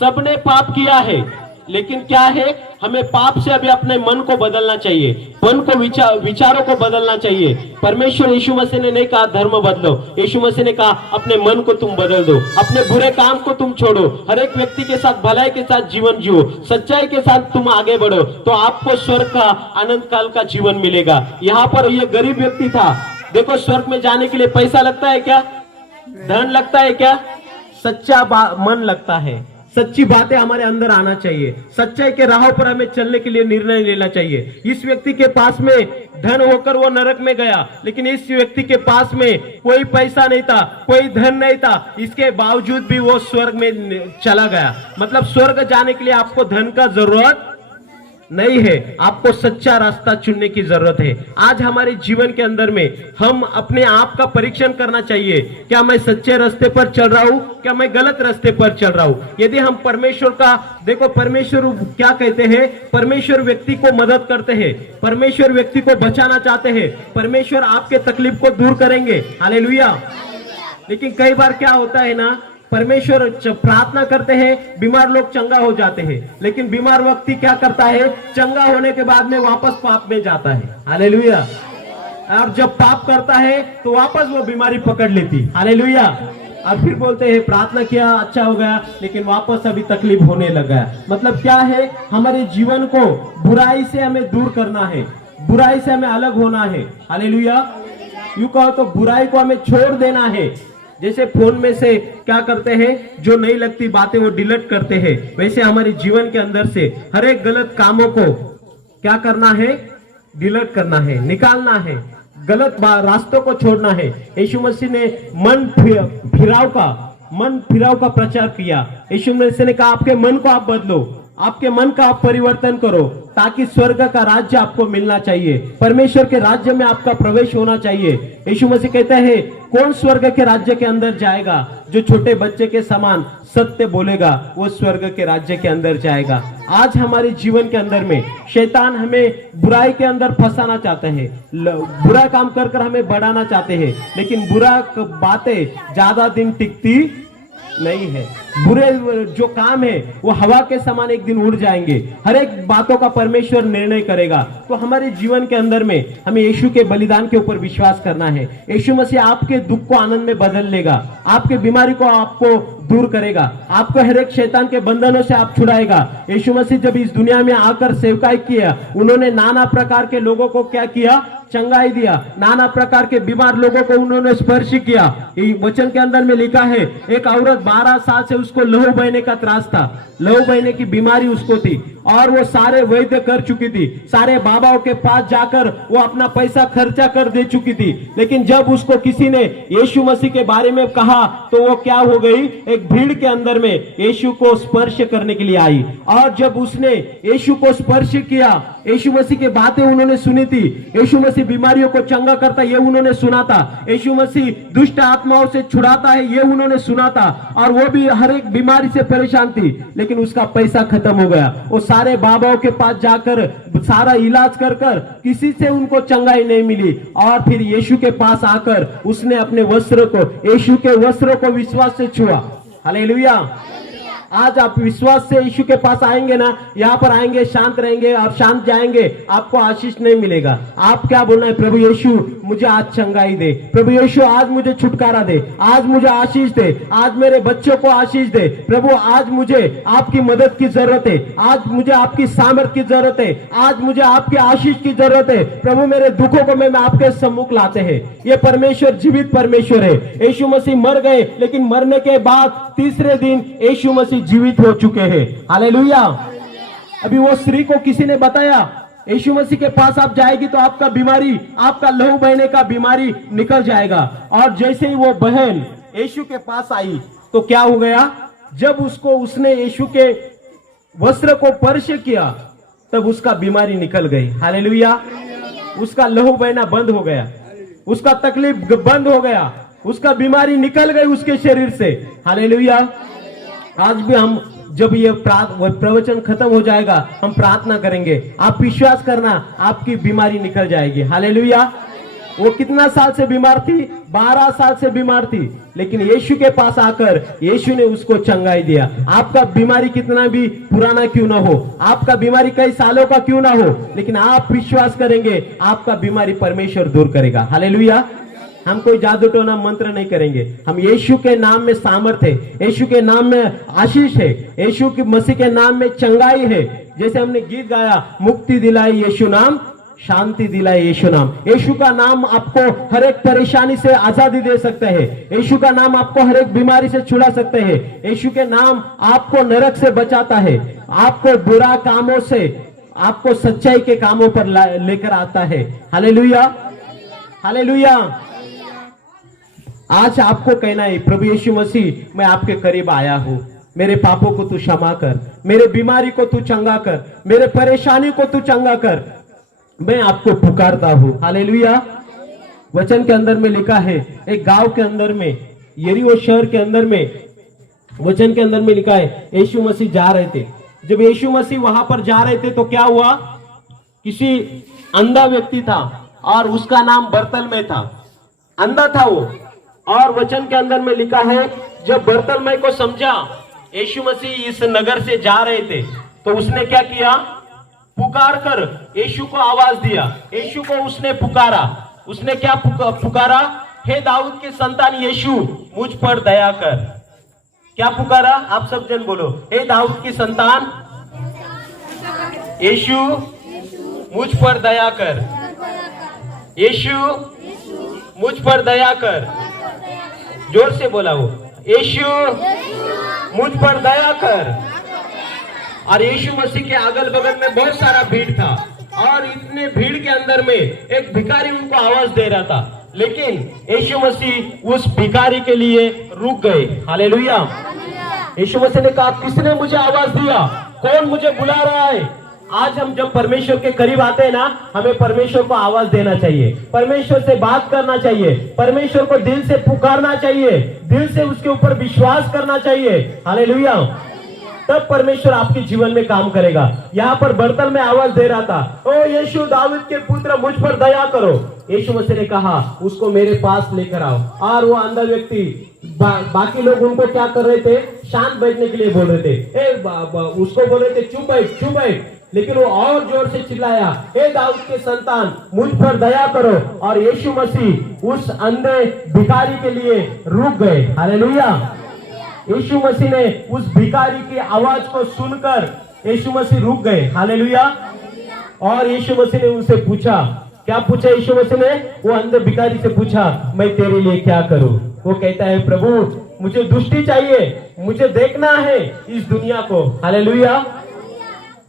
सबने पाप किया है, लेकिन क्या है? हमें पाप से अभी अपने मन को बदलना चाहिए, मन को विचारों को बदलना चाहिए। परमेश्वर यीशु मसीह ने नहीं कहा धर्म बदलो, यीशु मसीह ने कहा अपने मन को तुम बदल दो, अपने बुरे काम को तुम छोड़ो, हर एक व्यक्ति के साथ भलाई के साथ जीवन जियो, सच्चाई के साथ तुम आगे बढ़ो, तो आपको स्वर्ग का अनंत काल का जीवन मिलेगा। यहाँ पर ये गरीब व्यक्ति था। देखो, स्वर्ग में जाने के लिए पैसा लगता है क्या? धन लगता है क्या? सच्चा मन लगता है। सच्ची बातें हमारे अंदर आना चाहिए। सच्चाई के राहों पर हमें चलने के लिए निर्णय लेना चाहिए। इस व्यक्ति के पास में धन होकर वो नरक में गया, लेकिन इस व्यक्ति के पास में कोई पैसा नहीं था, कोई धन नहीं था, इसके बावजूद भी वो स्वर्ग में चला गया। मतलब स्वर्ग जाने के लिए आपको धन का जरूरत नहीं है, आपको सच्चा रास्ता चुनने की जरूरत है। आज हमारे जीवन के अंदर में हम अपने आप का परीक्षण करना चाहिए, क्या मैं सच्चे रास्ते पर चल रहा हूँ, क्या मैं गलत रास्ते पर चल रहा हूँ। यदि हम परमेश्वर का, देखो परमेश्वर क्या कहते हैं? परमेश्वर व्यक्ति को मदद करते हैं, परमेश्वर व्यक्ति को बचाना चाहते हैं, परमेश्वर आपके तकलीफ को दूर करेंगे। हालेलुया। लेकिन कई बार क्या होता है ना, परमेश्वर प्रार्थना करते हैं, बीमार लोग चंगा हो जाते हैं, लेकिन बीमार व्यक्ति क्या करता है? चंगा होने के बाद में वापस पाप में जाता है। हालेलुया। और जब पाप करता है तो वापस वो बीमारी पकड़ लेती। हालेलुया। और फिर बोलते हैं प्रार्थना किया, अच्छा हो गया, लेकिन वापस अभी तकलीफ होने लगा। मतलब क्या है? हमारे जीवन को बुराई से हमें दूर करना है, बुराई से हमें अलग होना है। हालेलुया। यूं कहो तो बुराई को हमें छोड़ देना है। जैसे फोन में से क्या करते हैं, जो नहीं लगती बातें वो डिलीट करते हैं, वैसे हमारे जीवन के अंदर से हर एक गलत कामों को क्या करना है? डिलीट करना है, निकालना है, गलत रास्तों को छोड़ना है। यीशु मसीह ने मन फिराव का प्रचार किया। यीशु मसीह ने कहा आपके मन को आप बदलो, आपके मन का आप परिवर्तन करो, ताकि स्वर्ग का राज्य आपको मिलना चाहिए, परमेश्वर के राज्य में आपका प्रवेश होना चाहिए। यीशु मसीह कहते हैं कौन स्वर्ग के राज्य के अंदर जाएगा? जो छोटे बच्चे के समान सत्य बोलेगा वो स्वर्ग के राज्य के अंदर जाएगा। आज हमारे जीवन के अंदर में शैतान हमें बुराई के अंदर फंसाना चाहते हैं, बुरा काम कर कर हमें बढ़ाना चाहते हैं, लेकिन बुरा बातें ज्यादा दिन टिकती नहीं है। बुरे जो काम है वो हवा के समान एक दिन उड़ जाएंगे। हर एक बातों का परमेश्वर निर्णय करेगा। तो हमारे जीवन के अंदर में हमें यीशु के बलिदान के ऊपर विश्वास करना है। यीशु मसीह आपके दुख को आनंद में बदल लेगा, आपके बीमारी को आपको दूर करेगा, आपको हर एक शैतान के बंधनों से आप छुड़ाएगा। यीशु मसीह जब इस दुनिया में आकर सेवकाई किया, उन्होंने नाना प्रकार के लोगों को क्या किया? चंगाई दिया। नाना प्रकार के बीमार लोगों को उन्होंने स्पर्श किया। वचन के अंदर में लिखा है, एक औरत 12 साल से उसको लहू बहने का त्रास था, लहू बहने की बीमारी उसको थी, और वो सारे वैद्य कर चुकी थी, सारे बाबाओं के पास जाकर वो अपना पैसा खर्चा कर दे चुकी थी। लेकिन जब उसको किसी ने यीशु मसीह के बारे में कहा तो वो क्या हो गई? एक भीड़ के अंदर में यीशु को स्पर्श करने के लिए आई। और जब उसने यीशु को स्पर्श किया, यीशु मसीह की बातें उन्होंने सुनी थी, यीशु मसीह बीमारियों को चंगा करता ये उन्होंने सुना था, यीशु मसीह दुष्ट आत्माओं से छुड़ाता है ये उन्होंने सुना था, और वो भी हर एक बीमारी से परेशान थी। लेकिन उसका पैसा खत्म हो गया। वो सारे बाबाओं के पास जाकर सारा इलाज कर किसी से उनको चंगाई नहीं मिली। और फिर यीशु के पास आकर उसने अपने वस्त्र को, यीशु के वस्त्रों को विश्वास से छुआ। हालेलुया। आज आप विश्वास से यीशु के पास आएंगे ना, यहाँ पर आएंगे, शांत रहेंगे और शांत जाएंगे, आपको आशीष नहीं मिलेगा। आप क्या बोलना है? प्रभु यीशु मुझे आज चंगाई दे, प्रभु यीशु आज मुझे छुटकारा दे, आज मुझे आशीष दे, आज मेरे बच्चों को आशीष दे। प्रभु आज मुझे आपकी मदद की जरूरत है, आज मुझे आपकी सामर्थ की जरूरत है, आज मुझे आपकी आशीष की जरूरत है। प्रभु मेरे दुखों को मैं आपके सम्मुख लाते हैं। ये परमेश्वर जीवित परमेश्वर है। यीशु मसीह मर गए, लेकिन मरने के बाद तीसरे दिन यीशु मसीह जीवित हो चुके हैं। हालेलुया। अभी वो स्त्री को किसी ने बताया, यीशु मसीह के पास आप जाएगी तो आपका बीमारी, आपका लहू बहने का बीमारी निकल जाएगा। और जैसे ही वो बहन यीशु के पास आई तो क्या हो गया? जब उसने यीशु के वस्त्र को स्पर्श किया तब उसका बीमारी निकल गई। हालेलुया। उसका लहू बहना बंद हो गया, उसका तकलीफ बंद हो गया, उसका बीमारी निकल गई उसके शरीर से। हालेलुया। आज भी हम जब ये प्रवचन खत्म हो जाएगा हम प्रार्थना करेंगे, आप विश्वास करना आपकी बीमारी निकल जाएगी। हालेलुया। वो कितना साल से बीमार थी? 12 साल से बीमार थी, लेकिन यीशु के पास आकर यीशु ने उसको चंगाई दिया। आपका बीमारी कितना भी पुराना क्यों ना हो, आपका बीमारी कई सालों का क्यों ना हो, लेकिन आप विश्वास करेंगे आपका बीमारी परमेश्वर दूर करेगा। हालेलुया। हम कोई जादू टोना मंत्र नहीं करेंगे, हम यीशु के नाम में सामर्थ है, यीशु के नाम में आशीष है, यीशु के मसीह के नाम में चंगाई है। जैसे हमने गीत गाया, मुक्ति दिलाई यीशु नाम, शांति दिलाई यीशु नाम। यीशु का नाम आपको हर एक परेशानी से आजादी दे सकते हैं, यीशु का नाम आपको हर एक बीमारी से छुड़ा सकते हैं, यीशु के नाम आपको नरक से बचाता है, आपको बुरा कामों से, आपको सच्चाई के कामों पर लेकर आता है। हालेलुया। हालेलुया। आज आपको कहना है, प्रभु यीशु मसीह मैं आपके करीब आया हूं, मेरे पापों को तू क्षमा कर, मेरे बीमारी को तू चंगा कर, मेरे परेशानी को तू चंगा कर, मैं आपको पुकारता हूं। हालेलुया। वचन के अंदर में लिखा है, एक गांव के अंदर में, यरीहो शहर के अंदर में, वचन के अंदर में लिखा है यीशु मसीह जा रहे थे। जब यीशु मसीह वहां पर जा रहे थे तो क्या हुआ? किसी अंधा व्यक्ति था और उसका नाम बर्तलमै था, अंधा था वो। और वचन के अंदर में लिखा है, जब बर्तलमै को समझा यीशु मसीह इस नगर से जा रहे थे तो उसने क्या किया? पुकार कर यीशु को आवाज दिया, यीशु को उसने पुकारा। उसने क्या पुकारा? हे दाऊद के संतान यीशु मुझ पर दया कर। क्या पुकारा? आप सब जन बोलो, हे दाऊद की संतान यीशु मुझ पर दया कर, यीशु मुझ पर दया कर। जोर से बोला वो, यीशु मुझ पर दया कर। और यीशु मसीह के अगल बगल में बहुत सारा भीड़ था और इतने भीड़ के अंदर में एक भिखारी उनको आवाज दे रहा था, लेकिन यीशु मसीह उस भिखारी के लिए रुक गए। हालेलुया। यीशु मसीह ने कहा, किसने मुझे आवाज दिया? कौन मुझे बुला रहा है? आज हम जब परमेश्वर के करीब आते हैं ना, हमें परमेश्वर को आवाज देना चाहिए, परमेश्वर से बात करना चाहिए, परमेश्वर को दिल से पुकारना चाहिए, दिल से उसके ऊपर विश्वास करना चाहिए। हालेलुया। तब परमेश्वर आपके जीवन में काम करेगा। यहाँ पर बर्तलमै आवाज दे रहा था, ओ यीशु दाऊद के पुत्र मुझ पर दया करो, यीशु मसीह ने कहा उसको मेरे पास लेकर आओ। और वो अंधा व्यक्ति बाकी लोग उनको क्या कर रहे थे, शांत बैठने के लिए बोल रहे थे, उसको बोल रहे थे चुप बैठ, लेकिन वो और जोर से चिल्लाया, हे दाऊद के संतान मुझ पर दया करो। और यीशु मसीह उस अंधे भिखारी के लिए रुक गए। हालेलुया। यीशु मसीह ने उस भिखारी की आवाज को सुनकर यीशु मसीह रुक गए। हालेलुया। और यीशु मसीह ने उनसे पूछा, क्या पूछा यीशु मसीह ने? वो अंधे भिखारी से पूछा, मैं तेरे लिए क्या करूं? वो कहता है, प्रभु मुझे दृष्टि चाहिए, मुझे देखना है इस दुनिया को। हालेलुया।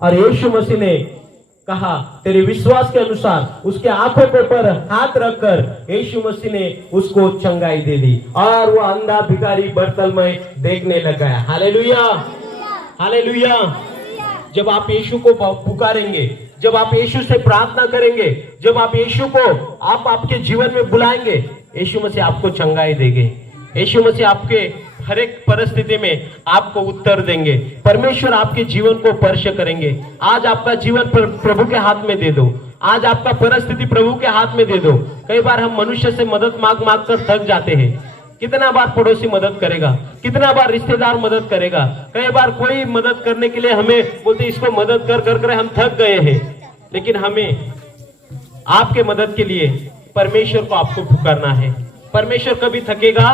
और यीशु मसीह ने कहा, तेरे विश्वास के अनुसार उसके आंखों के ऊपर हाथ रखकर यीशु मसीह ने उसको चंगाई दे दी और वो अंधा भिखारी बर्तलमय देखने लग गया। Hallelujah, hallelujah. जब आप यीशु को पुकारेंगे, जब आप यीशु से प्रार्थना करेंगे, जब आप यीशु को आपके जीवन में बुलाएंगे, यीशु मसीह आपको चंगाई देंगे। यीशु मसीह आपके हर एक परिस्थिति में आपको उत्तर देंगे। परमेश्वर आपके जीवन को स्पर्श करेंगे। आज आपका जीवन प्रभु के हाथ में दे दो। आज आपका परिस्थिति प्रभु के हाथ में दे दो। कई बार हम मनुष्य से मदद मांग कर थक जाते हैं। कितना बार पड़ोसी मदद करेगा, कितना बार रिश्तेदार मदद करेगा। कई बार कोई मदद करने के लिए हमें बोलते इसको मदद कर हम थक गए हैं। लेकिन हमें आपके मदद के लिए परमेश्वर को आपको पुकारना है। परमेश्वर कभी थकेगा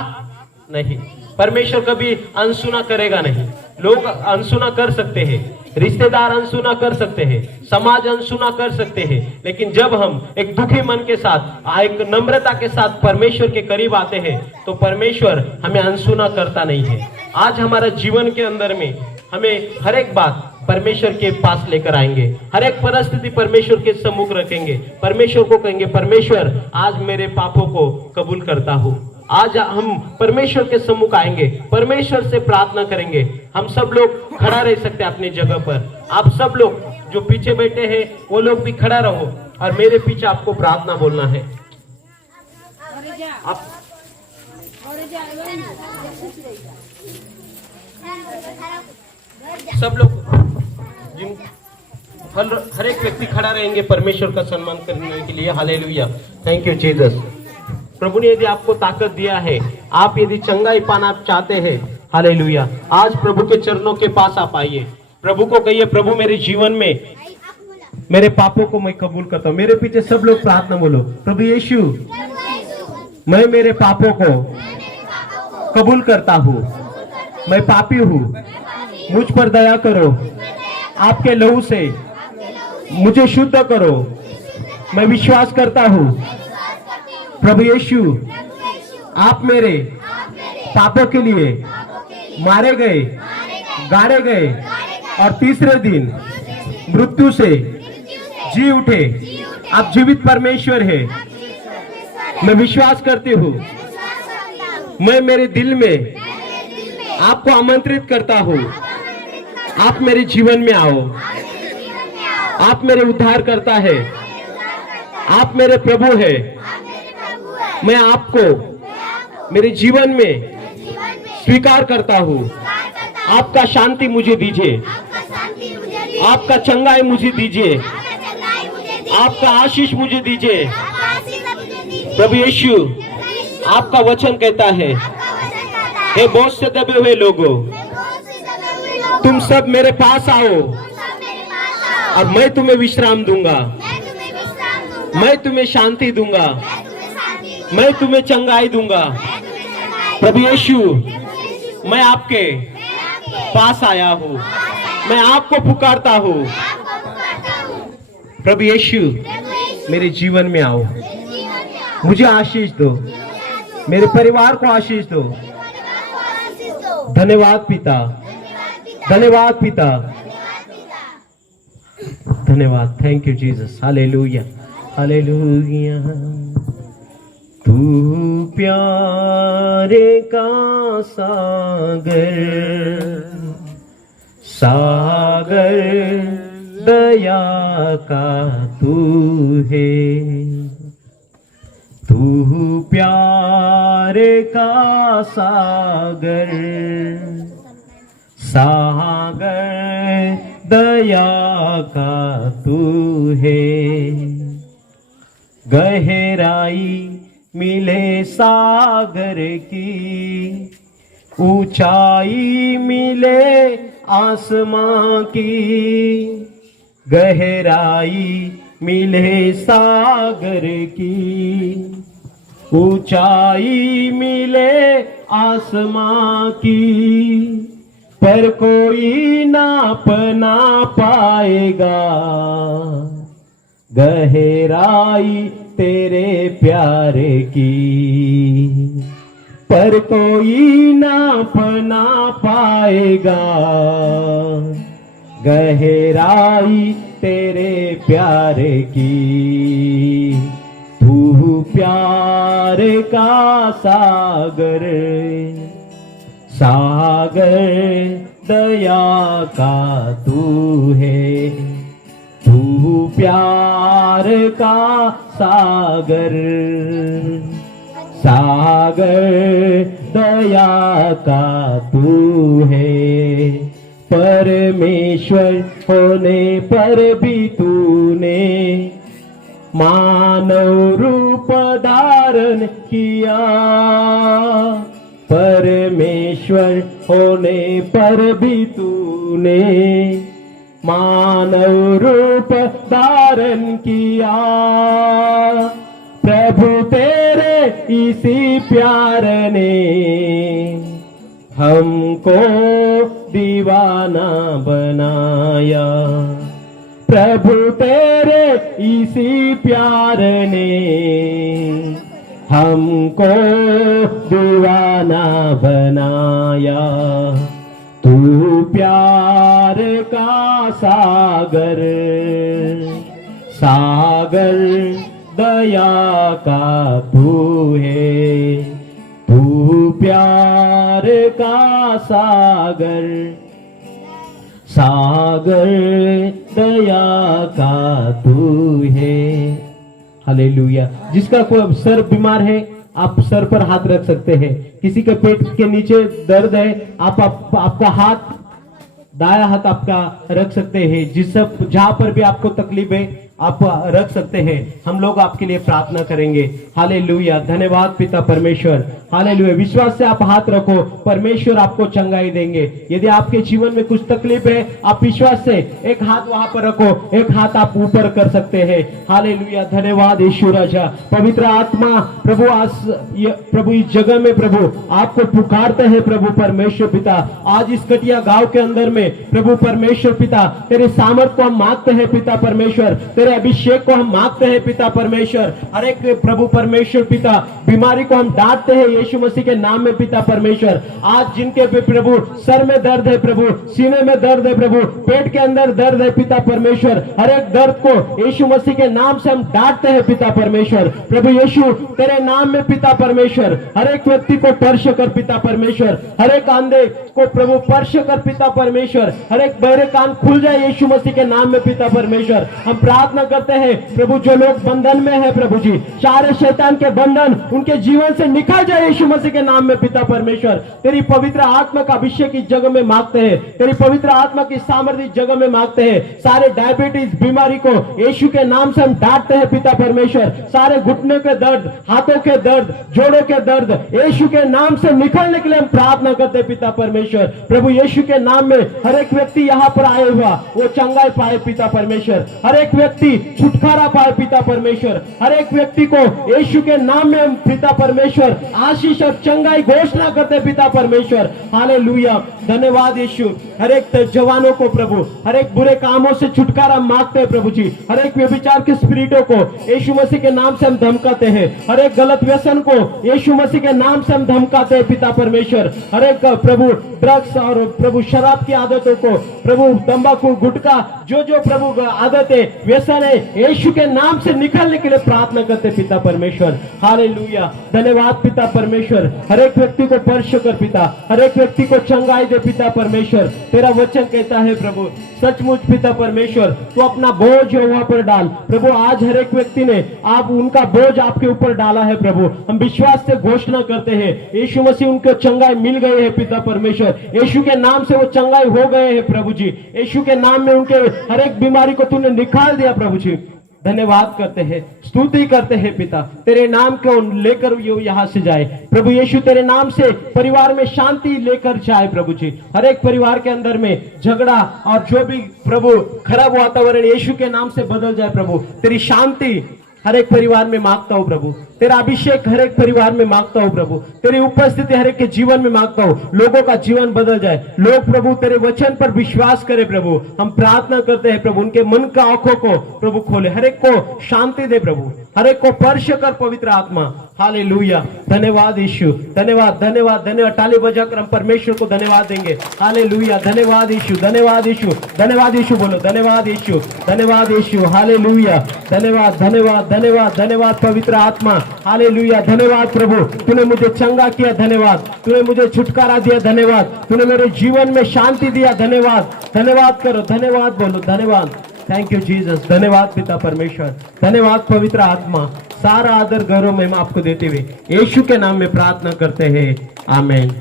नहीं, परमेश्वर कभी अनसुना करेगा नहीं। लोग अनसुना कर सकते हैं, रिश्तेदार अनसुना कर सकते हैं, समाज अनसुना कर सकते हैं, लेकिन जब हम एक दुखी मन के साथ, एक नम्रता के साथ परमेश्वर के करीब आते हैं तो परमेश्वर हमें अनसुना करता नहीं है। आज हमारा जीवन के अंदर में हमें हर एक बात परमेश्वर के पास लेकर आएंगे, हर एक परिस्थिति परमेश्वर के सम्मुख रखेंगे। परमेश्वर को कहेंगे, परमेश्वर आज मेरे पापों को कबूल करता हूँ। आज हम परमेश्वर के सम्मुख आएंगे, परमेश्वर से प्रार्थना करेंगे। हम सब लोग खड़ा रह सकते हैं अपनी जगह पर। आप सब लोग जो पीछे बैठे हैं वो लोग भी खड़ा रहो और मेरे पीछे आपको प्रार्थना बोलना है। आप सब लोग हर एक व्यक्ति खड़ा रहेंगे परमेश्वर का सम्मान करने के लिए। Hallelujah, thank you Jesus. प्रभु ने यदि आपको ताकत दिया है, आप यदि चंगाई पाना चाहते हैं, हालेलुया, आज प्रभु के चरणों के पास आप आइए। प्रभु को कहिए, प्रभु मेरे जीवन में मेरे पापों को मैं कबूल करता हूँ। मेरे पीछे सब लोग प्रार्थना बोलो, प्रभु यीशु मैं मेरे पापों को कबूल करता हूँ, मैं पापी हूँ, मुझ पर दया करो, आपके लहू से मुझे शुद्ध करो। मैं विश्वास करता हूँ प्रभु यीशु आप मेरे पापों के लिए मारे गए, गाड़े गए और तीसरे दिन मृत्यु से जी उठे। आप जीवित परमेश्वर है। मैं विश्वास करती हूँ, मैं मेरे दिल में आपको आमंत्रित करता हूँ, आप मेरे जीवन में आओ। आप मेरे उद्धार करता है, आप मेरे प्रभु है। मैं आपको मेरे जीवन में स्वीकार करता हूँ। आपका शांति मुझे दीजिए, आपका चंगाई मुझे दीजिए, आपका आशीष मुझे दीजिए। प्रभु यीशु आपका वचन कहता है, हे बोझ से दबे हुए लोगों, तुम सब मेरे पास आओ और मैं तुम्हें विश्राम दूंगा, मैं तुम्हें शांति दूंगा, मैं तुम्हें चंगाई दूंगा। प्रभु यीशु मैं आपके पास आया हूँ, मैं आपको पुकारता हूँ। प्रभु यीशु मेरे जीवन में आओ, मुझे आशीष दो, मेरे परिवार को आशीष दो। धन्यवाद पिता, धन्यवाद पिता, धन्यवाद। Thank you Jesus. Hallelujah, hallelujah. तू प्यारे का सागर, सागर दया का तू है। तू प्यारे का सागर, सागर दया का तू है। गहराई मिले सागर की, ऊंचाई मिले आसमां की। गहराई मिले सागर की, ऊंचाई मिले आसमां की, पर कोई नाप ना पाएगा गहराई तेरे प्यारे की। पर कोई नाप ना पाएगा गहराई तेरे प्यारे की। तू प्यार का सागर, सागर दया का तू है। तू प्यार का सागर, सागर दया का तू है। परमेश्वर होने पर भी तूने मानव रूप धारण किया। परमेश्वर होने पर भी तूने मानव रूप धारण किया। प्रभु तेरे इसी प्यार ने हमको दीवाना बनाया। प्रभु तेरे इसी प्यार ने हमको दीवाना बनाया। तू प्यार का सागर, सागर दया का तू है। तू प्यार का सागर, सागर दया का तू है। हालेलुया। जिसका कोई सर बीमार है आप सर पर हाथ रख सकते हैं। किसी के पेट के नीचे दर्द है आपका हाथ, दाया हाथ आपका रख सकते हैं। जहां पर भी आपको तकलीफ है आप रख सकते हैं। हम लोग आपके लिए प्रार्थना करेंगे। हालेलुया। धन्यवाद पिता परमेश्वर। हालेलुया। विश्वास से आप हाथ रखो, परमेश्वर आपको चंगाई देंगे। यदि आपके जीवन में कुछ तकलीफ है आप विश्वास से एक हाथ वहां पर रखो, एक हाथ आप ऊपर कर सकते हैं। हालेलुया। धन्यवाद यीशु राजा। पवित्र आत्मा प्रभु आज प्रभु इस जगह में प्रभु आपको पुकारते हैं। प्रभु परमेश्वर पिता आज इस कटिया गांव के अंदर में प्रभु परमेश्वर पिता तेरे सामर्थ को हम मांगते हैं। पिता परमेश्वर तेरे अभिषेक को हम मांगते हैं। पिता परमेश्वर हर एक प्रभु परमेश्वर पिता बीमारी को हम डांटते हैं यीशु मसीह के नाम में। पिता परमेश्वर आज जिनके भी प्रभु सर में दर्द है, प्रभु सीने में दर्द है, प्रभु पेट के अंदर दर्द है, पिता परमेश्वर हर एक दर्द को यीशु मसीह के नाम से हम डांटते हैं। पिता परमेश्वर प्रभु यीशु तेरे नाम में पिता परमेश्वर हर एक व्यक्ति को स्पर्श कर। पिता परमेश्वर हर एक अंधे को प्रभु स्पर्श कर। पिता परमेश्वर हर एक बहरे कान खुल जाए यीशु मसीह के नाम में। पिता परमेश्वर हम प्रार्थना करते हैं प्रभु जो लोग बंधन में है प्रभु जी, सारे शैतान के बंधन उनके जीवन से निकल जाए यीशु मसीह के नाम में। पिता परमेश्वर तेरी पवित्र आत्मा का अभिषेक इस जगह में मांगते हैं। तेरी पवित्र आत्मा की सामर्थ्य इस जगह में मांगते हैं। सारे डायबिटीज बीमारी को यीशु के नाम से हम डांटते हैं। पिता परमेश्वर सारे घुटने के दर्द, हाथों के दर्द, जोड़ों के दर्द यीशु के नाम से निकलने के लिए हम प्रार्थना करते हैं। पिता परमेश्वर प्रभु यीशु के नाम में हर एक व्यक्ति यहाँ पर आए हुआ वो चंगाई पाए। पिता परमेश्वर हर एक व्यक्ति छुटकारा पाए। पिता परमेश्वर हर एक व्यक्ति को यीशु के नाम में पिता परमेश्वर आशीष और चंगाई घोषणा करते। पिता परमेश्वर हालेलुया। धन्यवाद यीशु। हर एक जवानों को प्रभु हर एक बुरे कामों से छुटकारा मांगते हैं प्रभु जी। हर एक व्यभिचार के स्पिरिटों को यीशु मसीह के नाम से हम धमकाते हैं। हर एक गलत व्यसन को यीशु मसीह के नाम से हम धमकाते हैं। पिता परमेश्वर हर एक प्रभु ड्रग्स और प्रभु शराब की आदतों को प्रभु तंबाकू गुटखा जो जो प्रभु आदतें व्यसन है यीशु के नाम से निकलने के लिए प्रार्थना करते। पिता परमेश्वर हालेलुया। धन्यवाद पिता परमेश्वर हर एक व्यक्ति को स्पर्श कर। पिता हर एक व्यक्ति को चंगाई दे। पिता परमेश्वर तेरा वचन कहता है प्रभु सचमुच पिता परमेश्वर तो अपना बोझ वहां पर डाल। प्रभु आज हर एक व्यक्ति ने आप उनका बोझ आपके ऊपर डाला है। प्रभु हम विश्वास से घोषणा करते हैं यीशु मसीह उनको चंगाई मिल गई है। पिता परमेश्वर यीशु के नाम से वो चंगाई हो गए हैं प्रभु जी। यीशु के नाम में उनके हर एक बीमारी को तूने निकाल दिया प्रभु जी। धन्यवाद करते हैं, स्तुति करते हैं पिता। तेरे नाम को लेकर यो यहाँ से जाए प्रभु यीशु, तेरे नाम से परिवार में शांति लेकर जाए प्रभु जी। हर एक परिवार के अंदर में झगड़ा और जो भी प्रभु खराब वातावरण यीशु के नाम से बदल जाए प्रभु। तेरी शांति हर एक परिवार में मांगता हूं प्रभु, तेरा अभिषेक हर एक परिवार में मांगता हूं प्रभु, तेरी उपस्थिति हर एक के जीवन में मांगता हूं। लोगों का जीवन बदल जाए, लोग प्रभु तेरे वचन पर विश्वास करे प्रभु। हम प्रार्थना करते हैं प्रभु, उनके मन का आंखों को प्रभु खोले, हर एक को शांति दे प्रभु, हर एक को स्पर्श कर पवित्र आत्मा। हालेलुया, धन्यवाद यीशु, धन्यवाद धन्यवाद धन्यवाद। ताली बजाकर हम परमेश्वर को धन्यवाद देंगे। हालेलुया, धन्यवाद यीशु, धन्यवाद यीशु, धन्यवाद यीशु, बोलो धन्यवाद यीशु, धन्यवाद यीशु। हालेलुया, धन्यवाद धन्यवाद धन्यवाद धन्यवाद पवित्र आत्मा। हालेलुया, धन्यवाद प्रभु, तूने मुझे चंगा किया, धन्यवाद, तूने मुझे छुटकारा दिया, धन्यवाद, तूने मेरे जीवन में शांति दिया, धन्यवाद। धन्यवाद करो, धन्यवाद बोलो, धन्यवाद। थैंक यू जीसस, धन्यवाद पिता परमेश्वर, धन्यवाद पवित्र आत्मा। सारा आदर गौरव में हम आपको देते हुए यीशु के नाम में प्रार्थना करते हैं, आमीन।